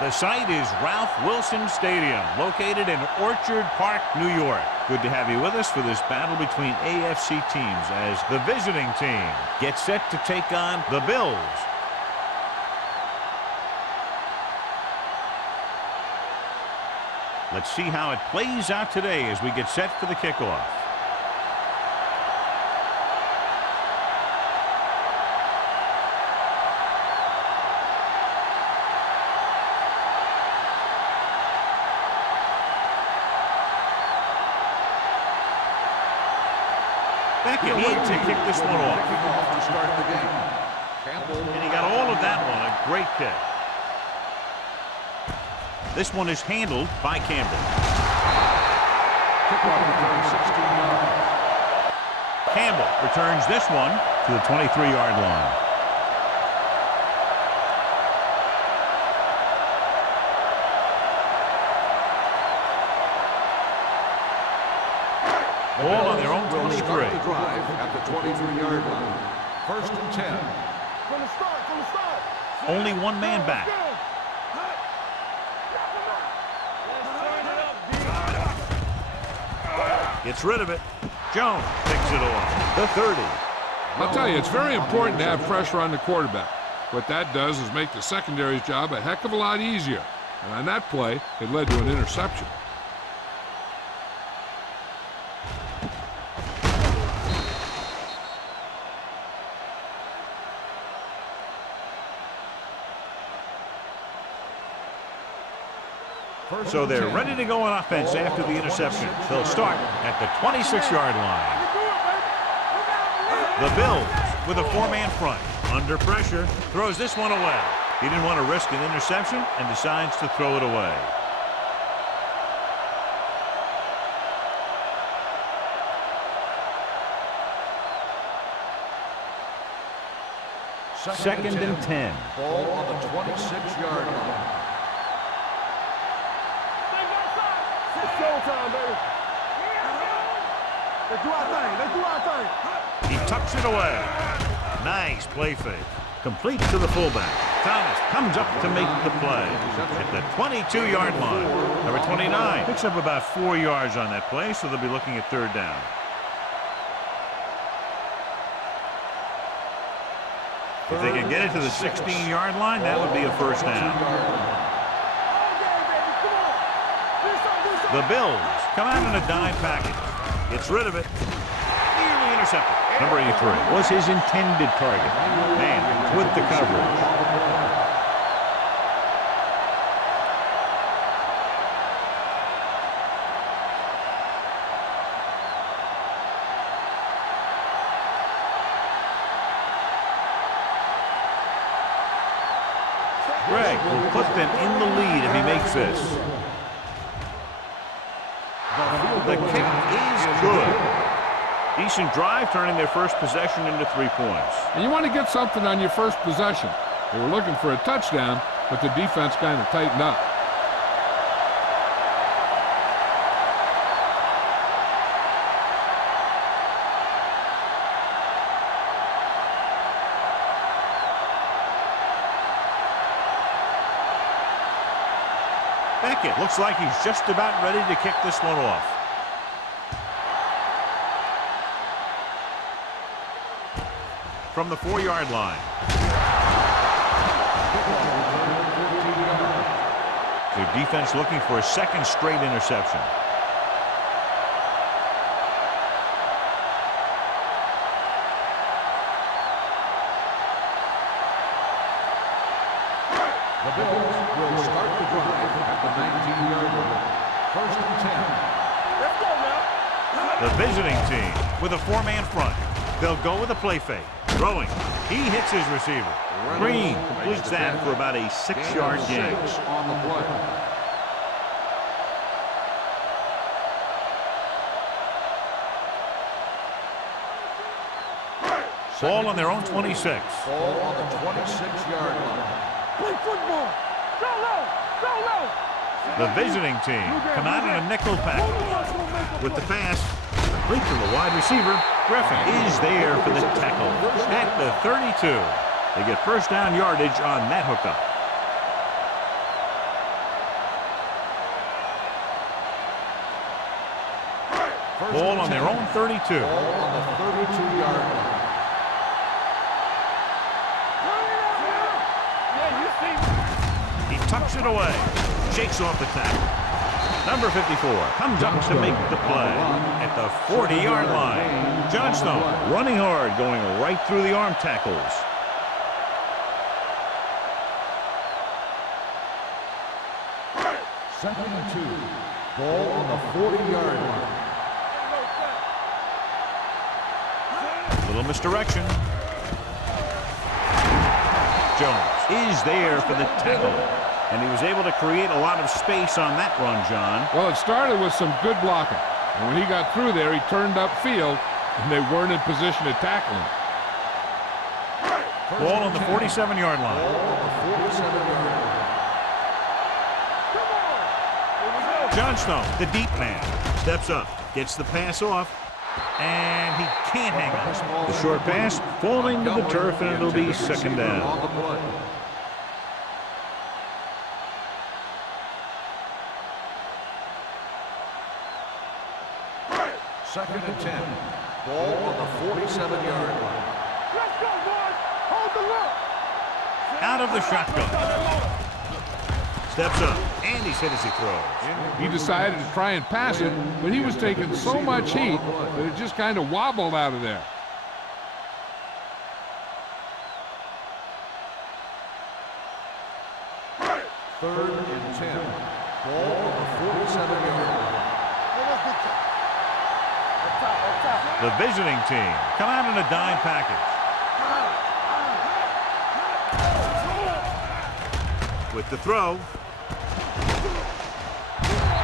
The site is Ralph Wilson Stadium, located in Orchard Park, New York. Good to have you with us for this battle between AFC teams as the visiting team gets set to take on the Bills. Let's see how it plays out today as we get set for the kickoff. Beckett needs to kick this one off. To start the game. And he got all of that one. A great kick. This one is handled by Campbell. Kickoff return 16 yards. Campbell returns this one to the 23-yard line. Ball on their own 23. Start the drive at the 23-yard line. First and 10. From the start. Only one man back. Gets rid of it. Jones picks it off. The 30. I'll tell you, it's very important to have pressure on the quarterback. What that does is make the secondary's job a heck of a lot easier. And on that play, it led to an interception. So they're ready to go on offense after the interception. They'll start at the 26-yard line. The Bills with a four-man front. Under pressure, throws this one away. He didn't want to risk an interception and decides to throw it away. Second and 10. Ball on the 26-yard line. Showtime, baby. Let's do our thing. He tucks it away. Nice play fake. Complete to the fullback. Thomas comes up to make the play at the 22-yard line. Number 29 picks up about 4 yards on that play, so they'll be looking at third down. If they can get it to the 16-yard line, that would be a first down. The Bills come out in a dime package. Gets rid of it. Nearly intercepted. Number 83 was his intended target. Man with the coverage. Greg will put them in the lead if he makes this. The kick is good. Decent drive, turning their first possession into 3 points. And you want to get something on your first possession. They were looking for a touchdown, but the defense kind of tightened up. Beckett looks like he's just about ready to kick this one off. From the 4-yard line. Their defense looking for a second straight interception. The Bills will start the drive at the 19-yard line. First and 10. Let's go now. The visiting team with a 4-man front. They'll go with a play fake. Throwing. He hits his receiver. Green completes that for about a 6-yard gain. On the play. Ball on their own 26. Ball on the 26-yard line. Play football. Go low. Go low. The visiting team come out in a nickel package. With the pass, complete to the wide receiver. Griffin is there for the tackle at the 32. They get first down yardage on that hookup. Ball on their own 32. Ball on the 32-yard line. He tucks it away. Shakes off the tackle. Number 54 comes up to make the play at the 40-yard line. Johnstone running hard, going right through the arm tackles. Second and 2. Ball on the 40-yard line. Little misdirection. Jones is there for the tackle. And he was able to create a lot of space on that run, John. Well, it started with some good blocking. And when he got through there, he turned upfield, and they weren't in position to tackle him. Ball on the 47-yard line. Ball on the 47-yard line. Johnstone, the deep man, steps up, gets the pass off, and he can't hang on. The short pass falling to the turf, and it'll be second down. Second and 10. Ball on the 47-yard line. Let's go, boys. Hold the look. Out of the shotgun. Steps up, and he's hit as he throws. He decided to try and pass it, but he was taking so much heat that it just kind of wobbled out of there. Third and 10. Ball on the 47-yard line. The visiting team come out in a dime package. With the throw.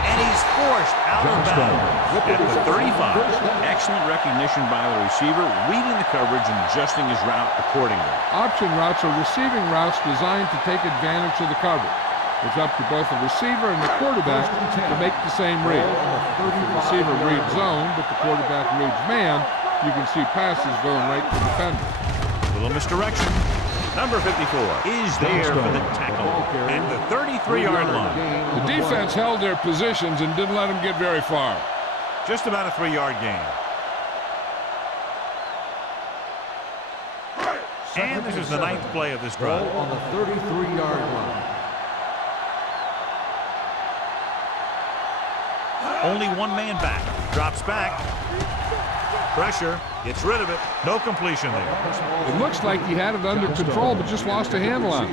And he's forced out of bounds at the 35. Excellent recognition by the receiver, reading the coverage and adjusting his route accordingly. Option routes are receiving routes designed to take advantage of the coverage. It's up to both the receiver and the quarterback to make the same read. If the receiver reads zone, but the quarterback reads man, you can see passes going right to the defender. Little misdirection. Number 54 is there for the tackle and the 33-yard line. The defense held their positions and didn't let them get very far. Just about a 3-yard gain. And this is the 9th play of this drive. Ball on the 33-yard line. Only one man back. Drops back. Pressure. Gets rid of it. No completion there. It looks like he had it under control, but just lost a handle on it.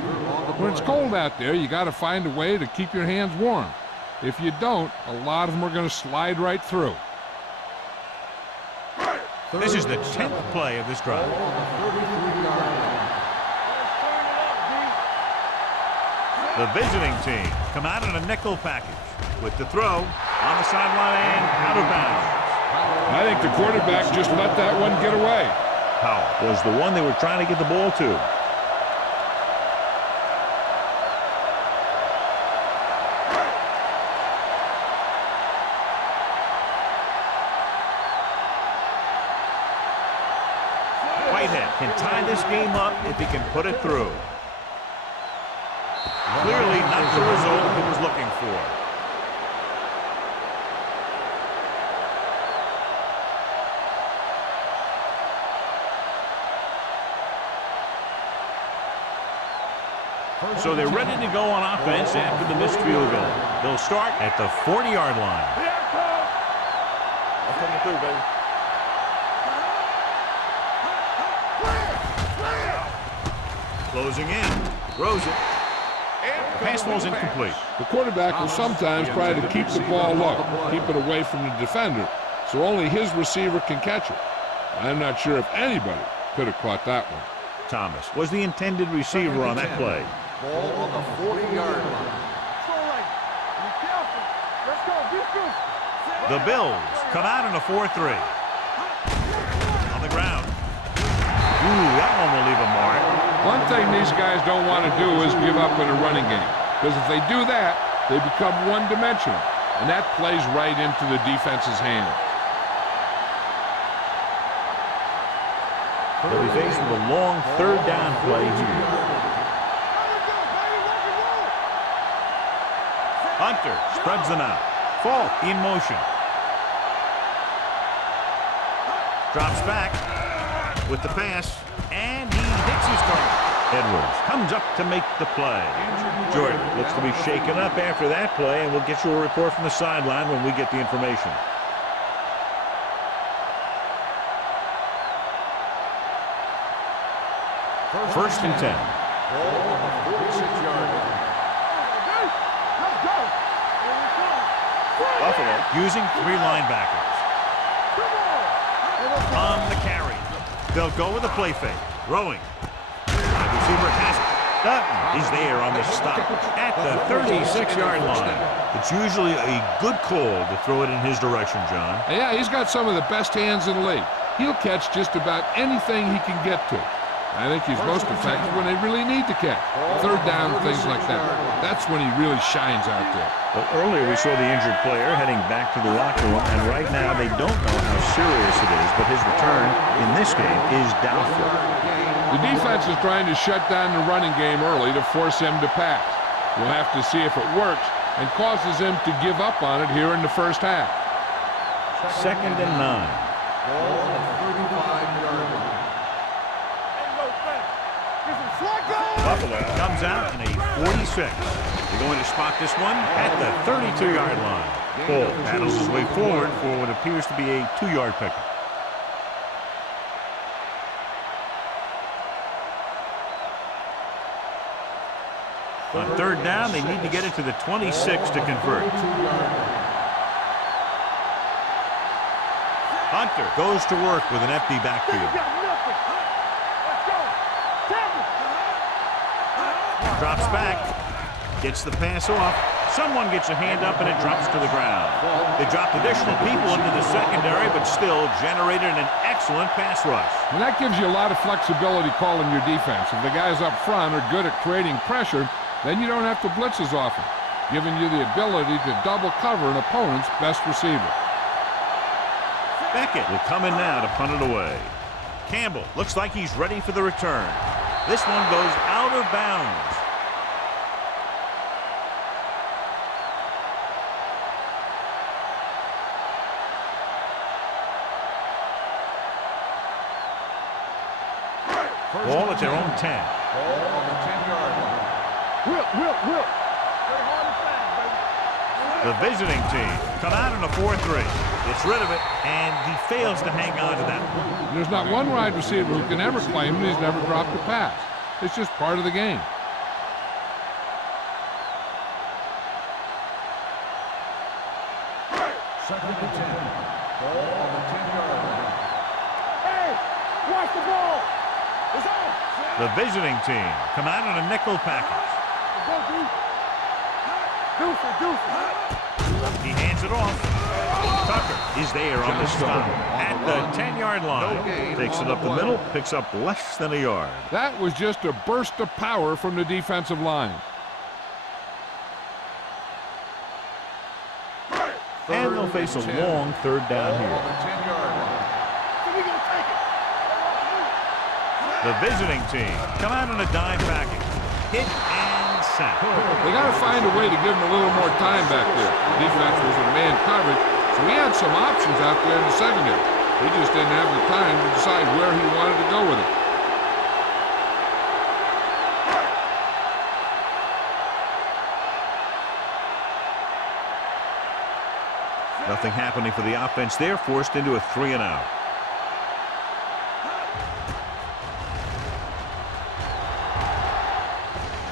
When it's cold out there, you got to find a way to keep your hands warm. If you don't, a lot of them are going to slide right through. This is the 10th play of this drive. The visiting team come out in a nickel package with the throw on the sideline and out of bounds. I think the quarterback just let that one get away. Powell was the one they were trying to get the ball to. Whitehead can tie this game up if he can put it through. Clearly not the result he was looking for. So they're ready to go on offense after the missed field goal. They'll start at the 40-yard line. I'm coming through, baby. Closing in. Throws it. The pass ball's incomplete. The quarterback will sometimes try to keep the ball low, keep it away from the defender, so only his receiver can catch it. I'm not sure if anybody could have caught that one. Thomas was the intended receiver on that play. Ball on the 40-yard line. Be careful. Let's go. Defense. The Bills come out in a 4-3. On the ground. Ooh, that one will leave a mark. One thing these guys don't want to do is give up in a running game, because if they do that, they become one-dimensional, and that plays right into the defense's hands. They'll be faced with a long third down play here. Hunter spreads them out. Falk in motion. Drops back with the pass, and he hits his target. Edwards comes up to make the play. Jordan looks to be shaken up after that play, and we'll get you a report from the sideline when we get the information. First and 10. Ball on the 46-yard line. Let's go. Buffalo using 3 linebackers. On the carry. They'll go with a play fake. Throwing. Wide receiver has it. Dutton is there on the stop at the 36-yard line. It's usually a good call to throw it in his direction, John. Yeah, he's got some of the best hands in the league. He'll catch just about anything he can get to. I think he's most effective when they really need to catch. Third down, things like that. That's when he really shines out there. Well, earlier we saw the injured player heading back to the locker room, and right now they don't know how serious it is, but his return in this game is doubtful. The defense is trying to shut down the running game early to force him to pass. We'll have to see if it works and causes him to give up on it here in the first half. Second and 9. Ball on the 35-yard line. Buffalo comes out in a 46. They're going to spot this one at the 32-yard line. Cole paddles his way forward for what appears to be a 2-yard pickup. On third down, they need to get it to the 26 to convert. Hunter goes to work with an empty backfield. Drops back, gets the pass off. Someone gets a hand up and it drops to the ground. They dropped additional people into the secondary, but still generated an excellent pass rush. And that gives you a lot of flexibility calling your defense. If the guys up front are good at creating pressure, then you don't have to blitz as often, giving you the ability to double cover an opponent's best receiver. Beckett will come in now to punt it away. Campbell looks like he's ready for the return. This one goes out of bounds. Ball at their own 10. Ball on the 10-yard line. Will. The visiting team come out in a 4-3. Gets rid of it, and he fails to hang on to that one. There's not one wide receiver who can ever claim that he's never dropped a pass. It's just part of the game. Second and 10. Ball on the 10-yard line. Hey, watch the ball. It's on. The visiting team come out in a nickel package. Go, Deuce. He hands it off. Tucker is there on the stop at the 10-yard line. Takes it up the middle, picks up less than a yard. That was just a burst of power from the defensive line. And they'll face a long third down here. On the 10-yard line. The visiting team come out in a dime package. Hit and sack. They got to find a way to give him a little more time back there. The defense was in man coverage, so he had some options out there in the secondary. He just didn't have the time to decide where he wanted to go with it. Nothing happening for the offense there, forced into a 3-and-out.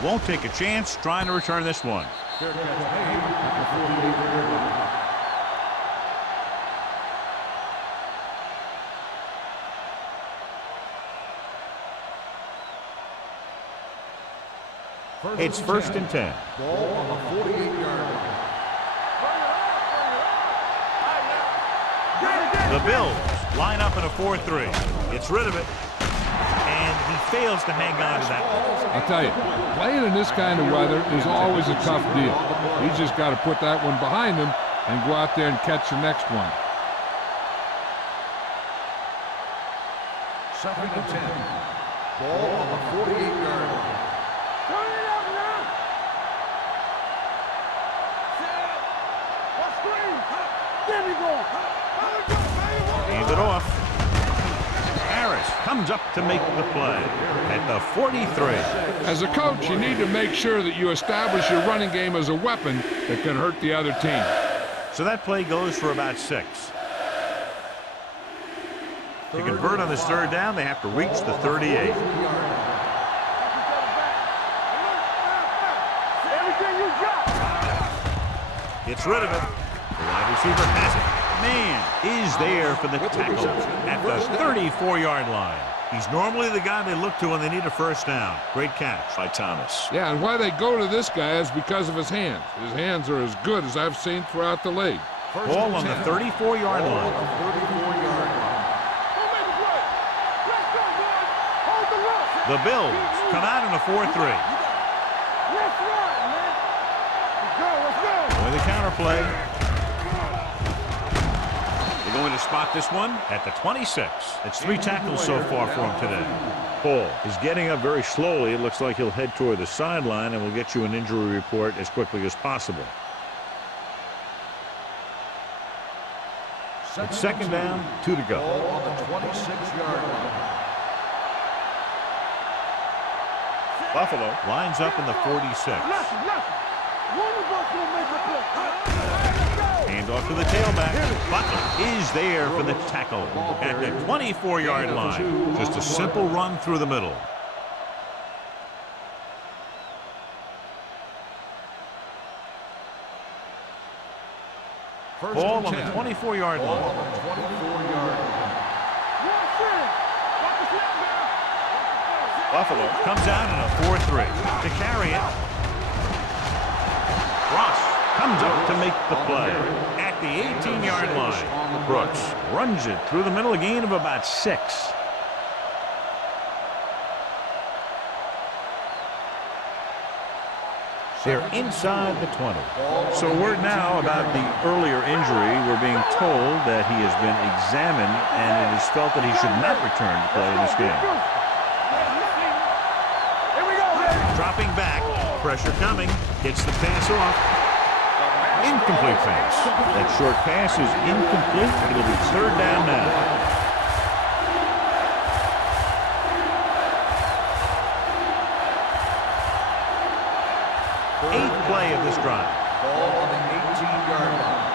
Won't take a chance trying to return this one. Fair catch made at the 48-yard line. It's first and 10. Ball on the 48-yard line. The Bills line up in a 4-3. Gets rid of it, and he fails to hang on to that one. I'll tell you, playing in this kind of weather is always a tough deal. He's just got to put that one behind him and go out there and catch the next one. Second and 10. Ball on the 48-yard line. Turn it up now. Let's scream. There we go. Hands it off. comes up to make the play at the 43. As a coach, you need to make sure that you establish your running game as a weapon that can hurt the other team. So that play goes for about 6. To convert on this third down, they have to reach the 38. Gets rid of it. The wide receiver has it. Man is there for the tackle at the 34-yard line. He's normally the guy they look to when they need a first down. Great catch by Thomas. Yeah, and why they go to this guy is because of his hands. His hands are as good as I've seen throughout the league. Ball on the 34-yard line. The Bills come out in a 4-3. With the counter play. They're going to spot this one at the 26. It's 3 tackles so far for him today. Paul is getting up very slowly. It looks like he'll head toward the sideline, and we'll get you an injury report as quickly as possible. It's second down, 2 to go. Ball on the 26-yard line. Buffalo lines up in the 46. Hand off to the tailback. Butler is there for the tackle at the 24-yard line. Just a simple run through the middle. Ball on the 24-yard line. Buffalo comes out in a 4-3 to carry it. Ross comes up to make the play at the 18-yard line. Brooks runs it through the middle, a gain of about 6. They're inside the 20. So word now about the earlier injury. We're being told that he has been examined and it is felt that he should not return to play in this game. Dropping back, pressure coming, hits the pass off. Incomplete pass. That short pass is incomplete. It'll be third down now. 8th play of this drive. Ball on the 18-yard line.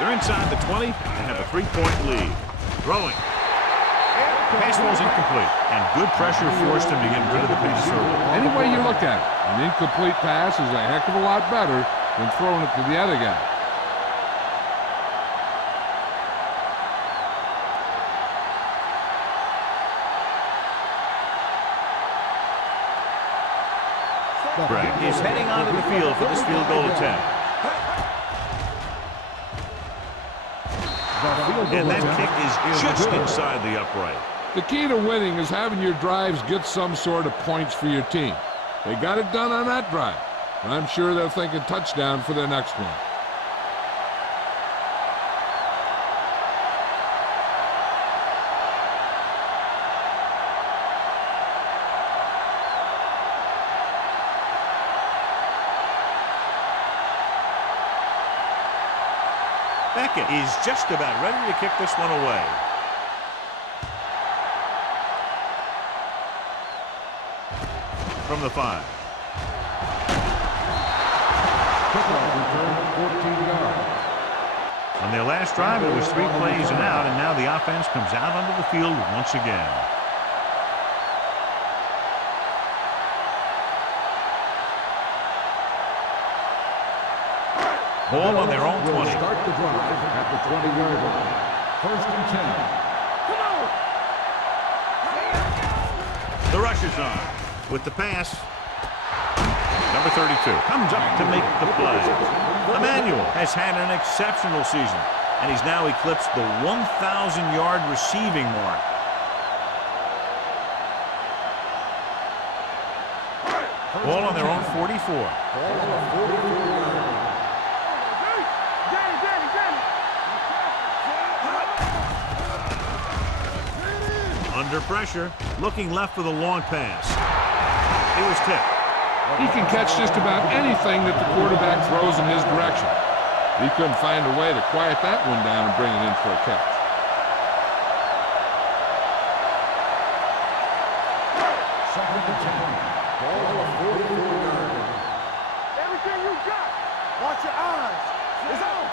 They're inside the 20 and have a 3-point lead. Throwing. Pass ball's incomplete, and good pressure forced him to get rid of the pass early. Any way you look at it, an incomplete pass is a heck of a lot better than throwing it to the other guy. Bragg is heading onto the field for this field goal attempt. And that kick is just inside the upright. The key to winning is having your drives get some sort of points for your team. They got it done on that drive, and I'm sure they're thinking touchdown for their next one. Beckett is just about ready to kick this one away. From the 5. Kickoff return, 14 yards. On their last drive, it was 3 plays and out, and now the offense comes out onto the field once again. Ball on their own 20. Will start the drive at the 20-yard line. First and 10. The rush is on with the pass. Number 32 comes up to make the play. Emmanuel has had an exceptional season, and he's now eclipsed the 1,000-yard receiving mark. Ball on their own 44. Ball on the 44-yard line. Under pressure, looking left for the long pass. It was tipped. He can catch just about anything that the quarterback throws in his direction. He couldn't find a way to quiet that one down and bring it in for a catch. Second and 10. Ball on the 44-yard line. Everything you got. Watch your eyes. It's on.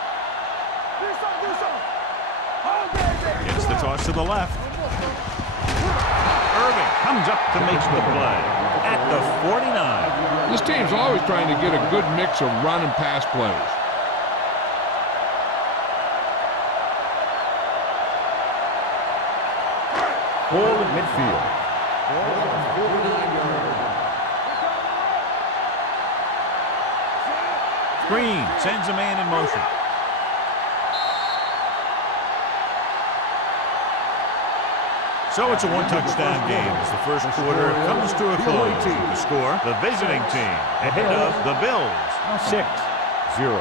Do something. Oh, baby. Gets the toss to the left. Irving comes up to make the play at the 49. This team's always trying to get a good mix of run and pass plays. Ball in midfield. Ball on the 49-yard line. Green sends a man in motion. So it's a one-touchdown game as the first quarter comes to a close. The score, the visiting team ahead of the Bills. 6-0.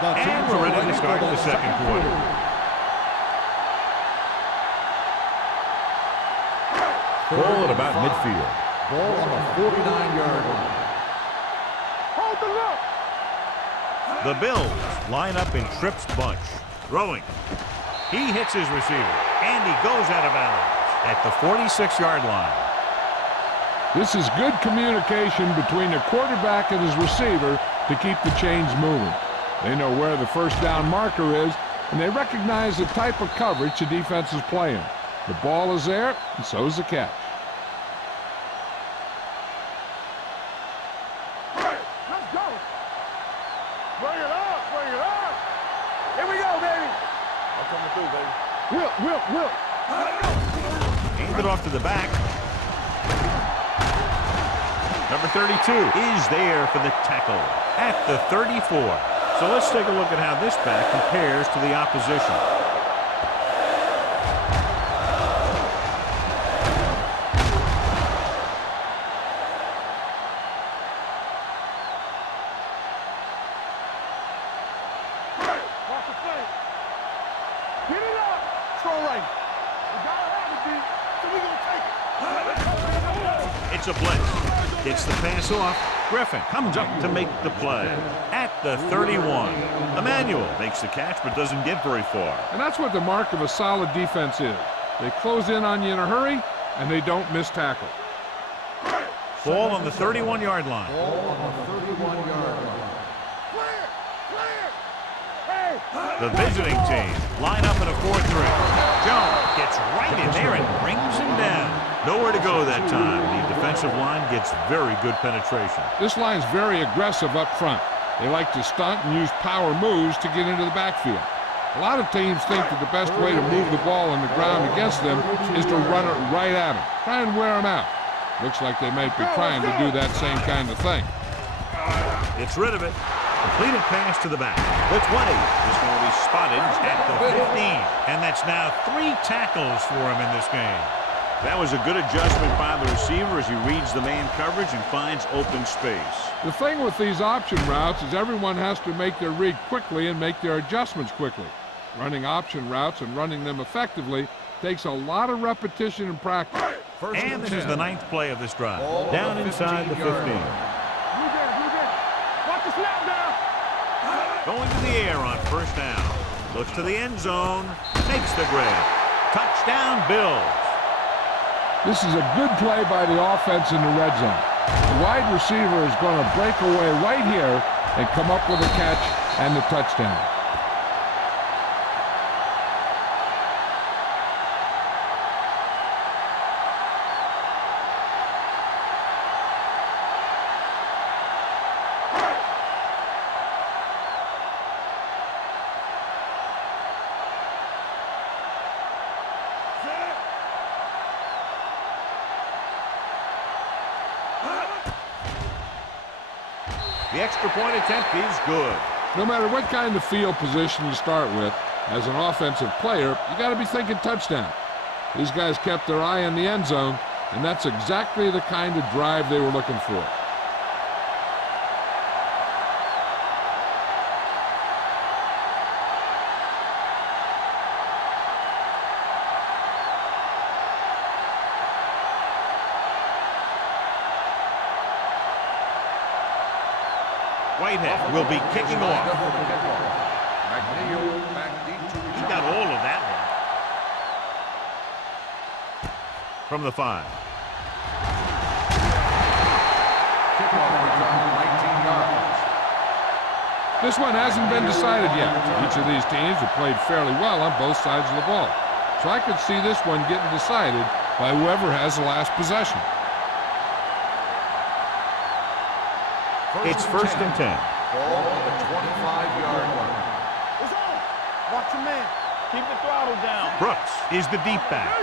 And we're ready to start the second quarter. Ball at about midfield. Ball on the 49-yard line. Hold the look. The Bills line up in trips bunch. Throwing. He hits his receiver, and he goes out of bounds at the 46-yard line. This is good communication between the quarterback and his receiver to keep the chains moving. They know where the first down marker is, and they recognize the type of coverage the defense is playing. The ball is there, and so is the catch. Let's go. Bring it up. Here we go, baby. I'm coming through, baby. Will. Hand it off to the back. Number 32 is there for the tackle at the 34. So let's take a look at how this back compares to the opposition. Get it up. Throw right. We gotta have it, D. So we gonna take it. It's a blitz. Gets the pass off. Griffin comes up to make the play at the 31. Emmanuel makes the catch but doesn't get very far. And that's what the mark of a solid defense is. They close in on you in a hurry, and they don't miss tackle. Ball on the 31-yard line. Ball on the 31-yard line. The visiting team line up in a 4-3. Jones gets right in there and brings him down. Nowhere to go that time. The defensive line gets very good penetration. This line's very aggressive up front. They like to stunt and use power moves to get into the backfield. A lot of teams think that the best way to move the ball on the ground against them is to run it right at them. Try and wear them out. Looks like they might be trying to do that same kind of thing. Gets rid of it. Completed pass to the back. The 20 is going to be spotted at the 15. And that's now 3 tackles for him in this game. That was a good adjustment by the receiver as he reads the man coverage and finds open space. The thing with these option routes is everyone has to make their read quickly and make their adjustments quickly. Running option routes and running them effectively takes a lot of repetition and practice. And this is the 9th play of this drive. Down inside the 15. Watch the snap now. Going to the air on first down. Looks to the end zone. Takes the grab. Touchdown, Bills. This is a good play by the offense in the red zone. The wide receiver is going to break away right here and come up with a catch and the touchdown. The extra point attempt is good. No matter what kind of field position you start with, as an offensive player, you got to be thinking touchdown. These guys kept their eye on the end zone, and that's exactly the kind of drive they were looking for. Whitehead will be kicking off. He got all of that one. From the 5. This one hasn't been decided yet. Each of these teams have played fairly well on both sides of the ball. So I could see this one getting decided by whoever has the last possession. It's first and 10. Ball on the 25-yard line. It's on. Watch your man. Keep the throttle down. Brooks is the deep back.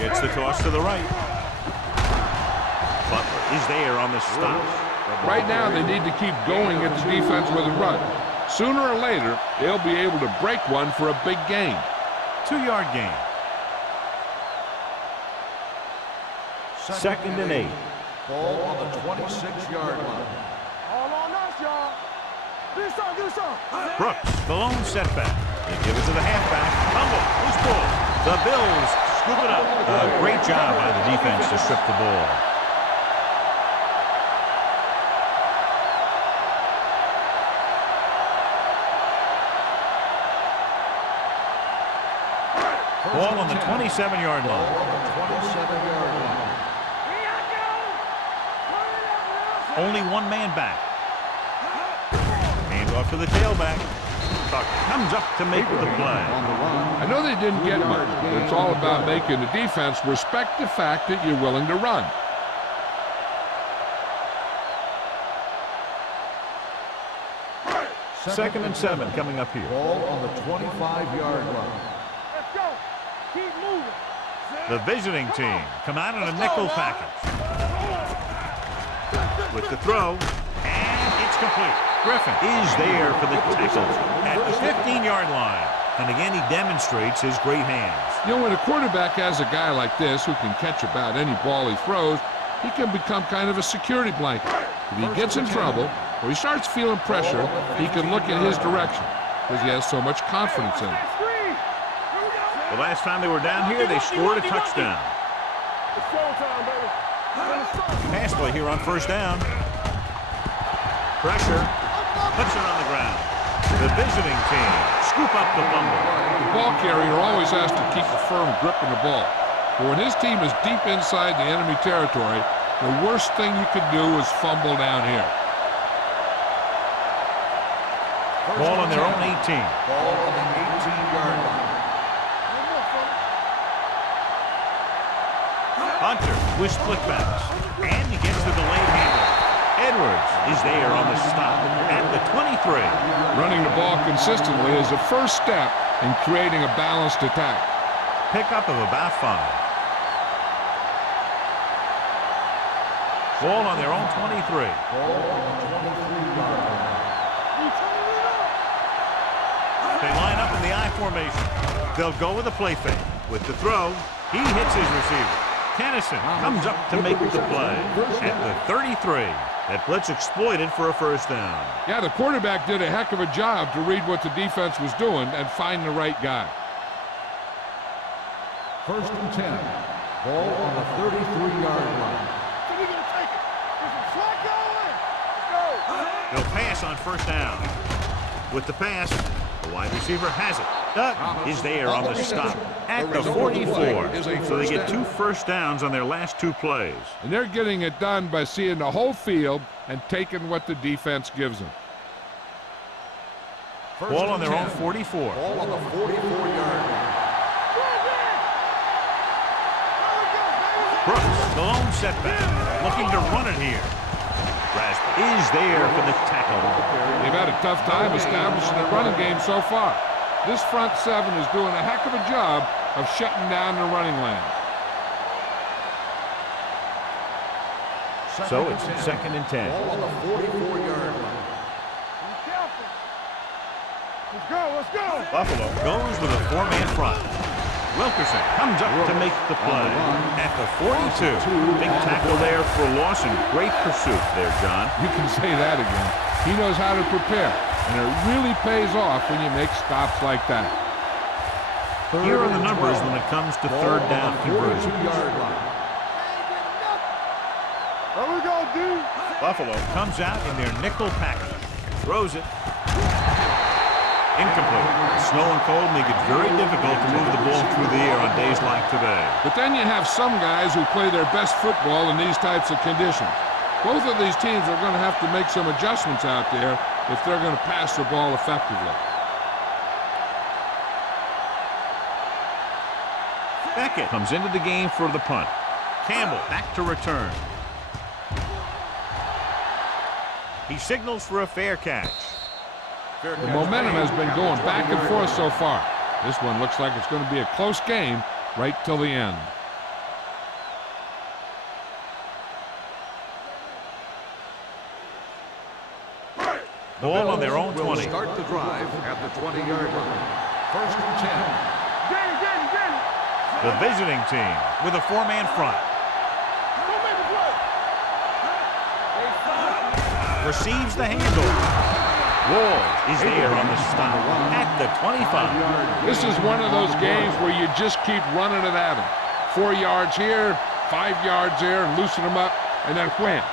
Gets the toss to the right. Butler is there on the stop. Right now, they need to keep going at the defense with a run. Sooner or later, they'll be able to break one for a big gain. 2-yard gain. Second and 8. Ball on the 26-yard line. All on us, y'all. Do something. Brooks, the lone setback. They give it to the halfback. Fumble, loose ball. The Bills scoop it up. A great job by the defense to strip the ball. Ball on the 27-yard line. Ball on the 27-yard line. Only one man back. Hand off to the tailback. Tucker comes up to make the play. I know they didn't get much, but it's all about making the defense respect the fact that you're willing to run. Second and 7 coming up here. Ball on the 25-yard line. Let's go. Keep moving. The visiting team come out in a nickel package. With the throw, and it's complete. Griffin is there for the tackle at the 15-yard line. And again, he demonstrates his great hands. You know, when a quarterback has a guy like this who can catch about any ball he throws, he can become kind of a security blanket. If he gets in trouble or he starts feeling pressure, he can look in his direction because he has so much confidence in him. The last time they were down here, they scored a touchdown. It's showtime, baby. Pass play here on first down. Pressure. Puts it on the ground. The visiting team scoop up the fumble. The ball carrier always has to keep a firm grip on the ball. But when his team is deep inside the enemy territory, the worst thing you could do is fumble down here. Ball on their own 18. Ball on the 18-yard line. Hunter with split backs. And he gets the delayed handoff. Edwards is there on the stop at the 23. Running the ball consistently is the first step in creating a balanced attack. Pickup of about 5. Ball on their own 23. Ball on the 23-yard line. They line up in the I formation. They'll go with a play fake. With the throw, he hits his receiver. Tennyson comes up to make the play at the 33. That blitz exploited for a first down. Yeah, the quarterback did a heck of a job to read what the defense was doing and find the right guy. First and 10. Ball on the 33-yard line. We're going to take it. There's some slack going. Let's go. They'll pass on first down. With the pass, the wide receiver has it. Dutton is there on the stop at the 44. So they get 2 first downs on their last 2 plays. And they're getting it done by seeing the whole field and taking what the defense gives them. Ball on their own 44. Ball on the 44-yard line. Brooks, the lone setback, looking to run it here. Raspberry is there for the tackle. They've had a tough time establishing a running game so far. This front 7 is doing a heck of a job of shutting down the running lane. So it's second and 10. Ball on the 44-yard line. Be careful. Let's go. Let's go. Buffalo goes with a 4-man front. Wilkerson comes up to make the play at the 42. Big tackle there for loss and great pursuit there, John. You can say that again. He knows how to prepare, and it really pays off when you make stops like that. Here are the numbers when it comes to third down conversion. 42-yard line. There we go, dude. Buffalo comes out in their nickel package. Throws it. Incomplete. Snow and cold make it very difficult to move the ball through the air on days like today. But then you have some guys who play their best football in these types of conditions. Both of these teams are going to have to make some adjustments out there if they're going to pass the ball effectively. Beckett comes into the game for the punt. Campbell back to return. He signals for a fair catch. The momentum has been going back and forth so far. This one looks like it's going to be a close game right till the end. Ball on their own 20. Start the drive at the 20-yard line. First and 10. The visiting team with a four-man front. Receives the handoff. Ward is there on the stop at the 25. This is one of those games where you just keep running it at them. 4 yards here, 5 yards there, and loosen them up, and then wham.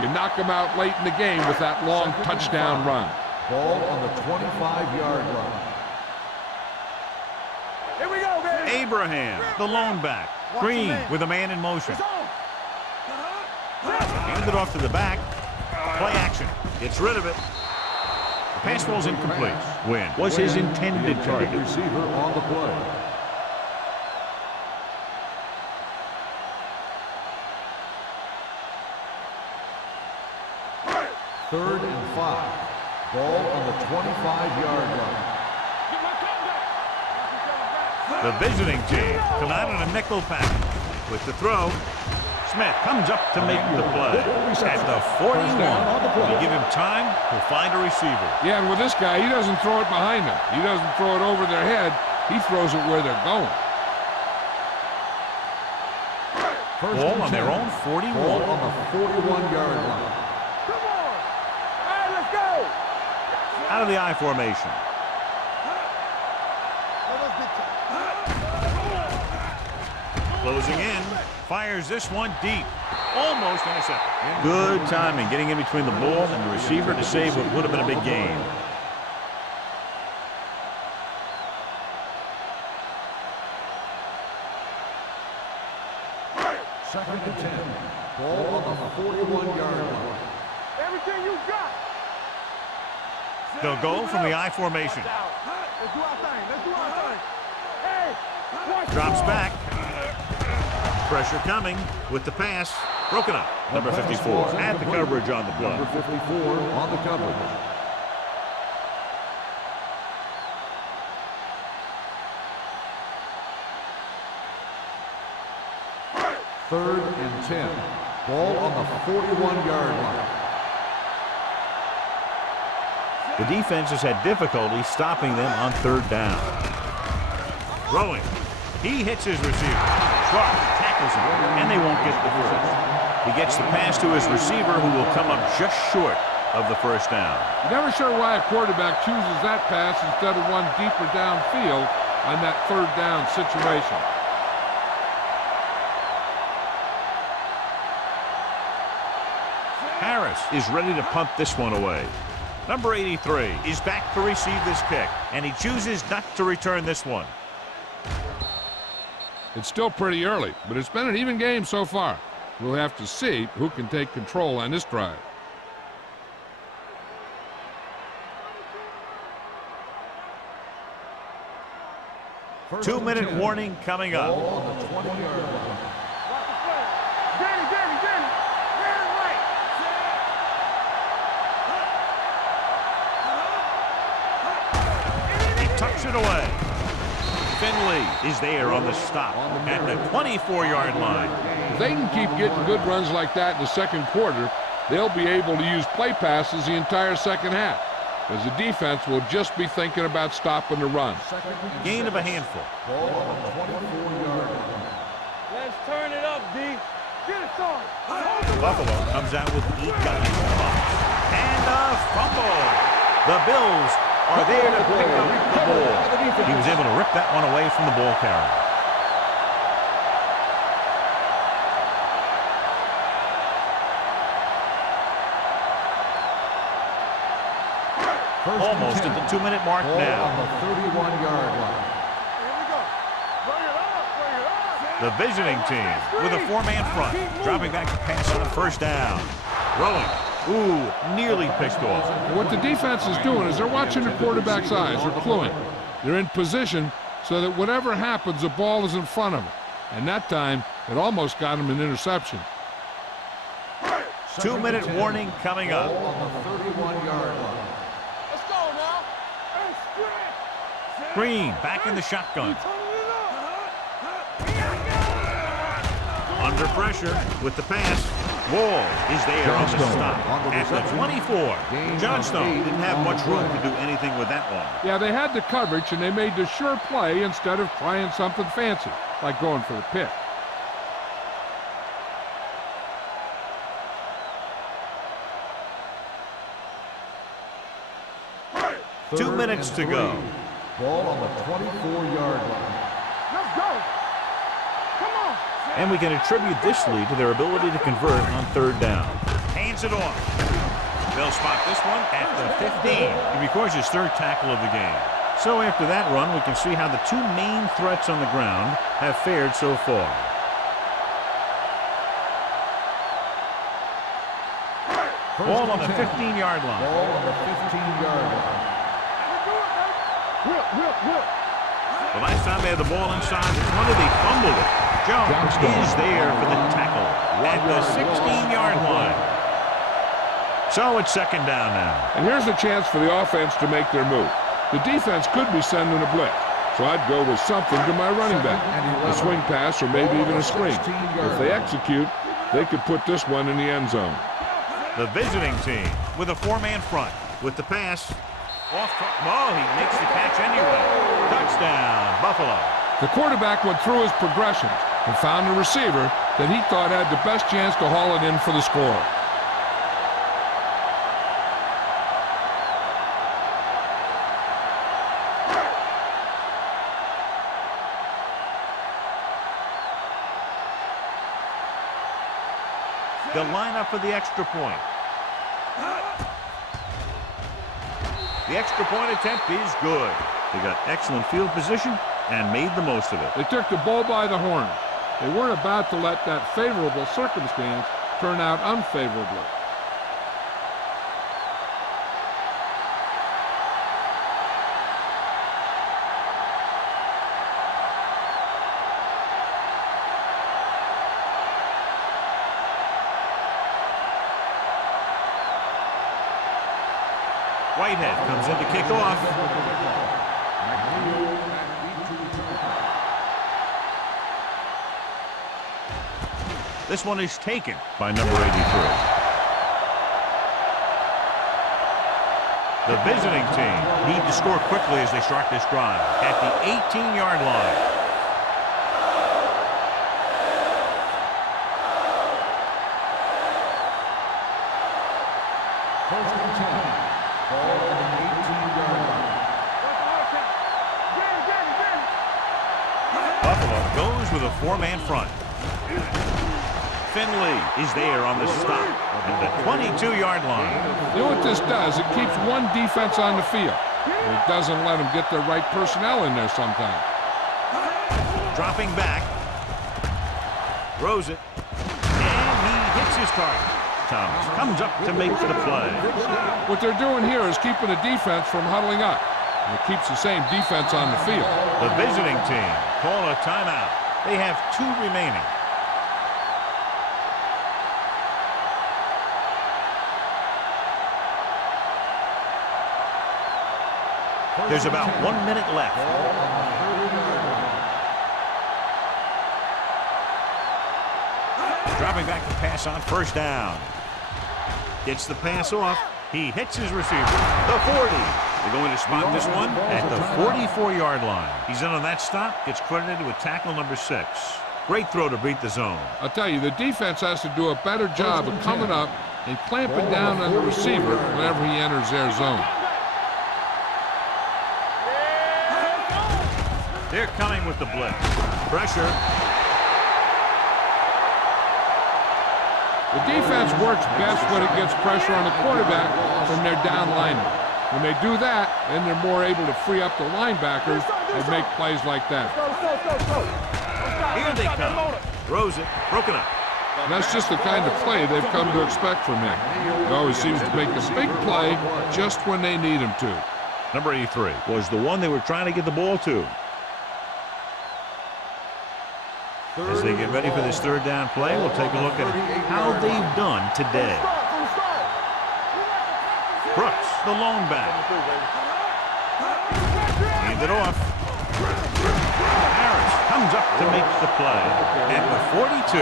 You knock them out late in the game with that long touchdown run. Ball on the 25-yard line. Here we go, baby. Abraham, the lone back. Green with a man in motion. Handed off to the back. Play action. Gets rid of it. The pass ball's incomplete. Win was his intended target. Receiver on the play. Third and 5. Ball on the 25-yard line. The visiting team come out in a nickel package. With the throw, Smith comes up to make the play. At the 41, you give him time, he'll find a receiver. Yeah, and with this guy, he doesn't throw it behind them. He doesn't throw it over their head. He throws it where they're going. Ball on their own 41. Ball on the 41-yard line. Come on. All right, let's go. Out of the I formation. Closing in, fires this one deep. Almost intercepted. Good timing, getting in between the ball and the receiver to save what would have been a big gain. Second and 10. Ball on the 41-yard line. Everything you got. They'll go from the I formation. Let's do our thing. Let's do our thing. Hey, watch Drops the ball. back. Pressure coming with the pass. Broken up. Number 54 at the coverage on the play. Number 54 on the coverage. Third and 10. Ball on the 41-yard line. The defense has had difficulty stopping them on third down. Throwing. He hits his receiver. Clark tackles him, and they won't get the first. He gets the pass to his receiver, who will come up just short of the first down. Never sure why a quarterback chooses that pass instead of one deeper downfield on that third down situation. Harris is ready to punt this one away. Number 83 is back to receive this kick, and he chooses not to return this one. It's still pretty early, but it's been an even game so far. We'll have to see who can take control on this drive. Two-minute warning coming up. Ball on the 20-yard line. Watch the play. Danny. Hands right. He tucks it away. Finley is there on the stop at the 24-yard line. If they can keep getting good runs like that in the second quarter, they'll be able to use play passes the entire second half, because the defense will just be thinking about stopping the run. Gain of a handful. Ball on the 24-yard line. Let's turn it up, D. Get it started. Buffalo comes out with 8 guys in the box. And a fumble. The Bills are there to pick up the ball. He was able to rip that one away from the ball carrier. Almost at the 2-minute mark Ball now. on the 31-yard line. Here we go. Bring it up. Bring it up. The visiting team with a 4-man front, dropping back to pass on the first down. Throwing. Ooh, nearly picked off. What the defense is doing is they're watching the quarterback's eyes. They're cluing. They're in position so that whatever happens, the ball is in front of them. And that time, it almost got him an interception. 2-minute warning coming up. On the 31-yard line. Let's go now. Green back in the shotgun. Under pressure with the pass. Wall is there on the stop at the 24. Johnstone didn't have much room to do anything with that one. Yeah, they had the coverage, and they made the sure play instead of trying something fancy, like going for the pick. Third 2 minutes to go. Ball on the 24-yard line. Let's go. Come on. And we can attribute this lead to their ability to convert on third down. Hands it off. They'll spot this one at the 15. He records his third tackle of the game. So after that run, we can see how the two main threats on the ground have fared so far. Ball on the 15-yard line. Ball on the 15-yard line. The last time they had the ball inside the 20, they fumbled it. Jones is there for the tackle at the 16-yard line. So it's second down now. And here's a chance for the offense to make their move. The defense could be sending a blitz, so I'd go with something to my running back. A swing pass or maybe even a screen. If they execute, they could put this one in the end zone. The visiting team with a four-man front with the pass. Oh, he makes the catch anyway. Touchdown, Buffalo. The quarterback went through his progressions and found a receiver that he thought had the best chance to haul it in for the score. They'll line up for the extra point. The extra point attempt is good. They got excellent field position and made the most of it. They took the bull by the horn. They weren't about to let that favorable circumstance turn out unfavorably. Whitehead comes in to kick off. This one is taken by number 83. The visiting team need to score quickly as they start this drive at the 18-yard line. First and 10. Ball on the 18-yard line. Buffalo goes with a four-man front. Finley is there on the stop at the 22-yard line. You know what this does? It keeps one defense on the field. It doesn't let them get the right personnel in there sometimes. Dropping back. Throws it. And he hits his target. Thomas comes up to make the play. What they're doing here is keeping the defense from huddling up. And it keeps the same defense on the field. The visiting team call a timeout. They have 2 remaining. There's about 1 minute left. Dropping back to pass on first down. Gets the pass off. He hits his receiver. The 40. They're going to spot this one at the 44-yard line. He's in on that stop. Gets credited with tackle number 6. Great throw to beat the zone. I'll tell you, the defense has to do a better job of coming up and clamping down on the receiver whenever he enters their zone. They're coming with the blitz. Pressure. The defense works best when it gets pressure on the quarterback from their down linemen. When they do that, then they're more able to free up the linebackers and make plays like that. Here they come. Throws it. Broken up. And that's just the kind of play they've come to expect from him. He always seems to make a big play just when they need him to. Number 83 was the one they were trying to get the ball to. As they get ready for this third down play, we'll take a look at how they've done today. Brooks, the lone back. Hand it off. Harris comes up to make the play at the 42.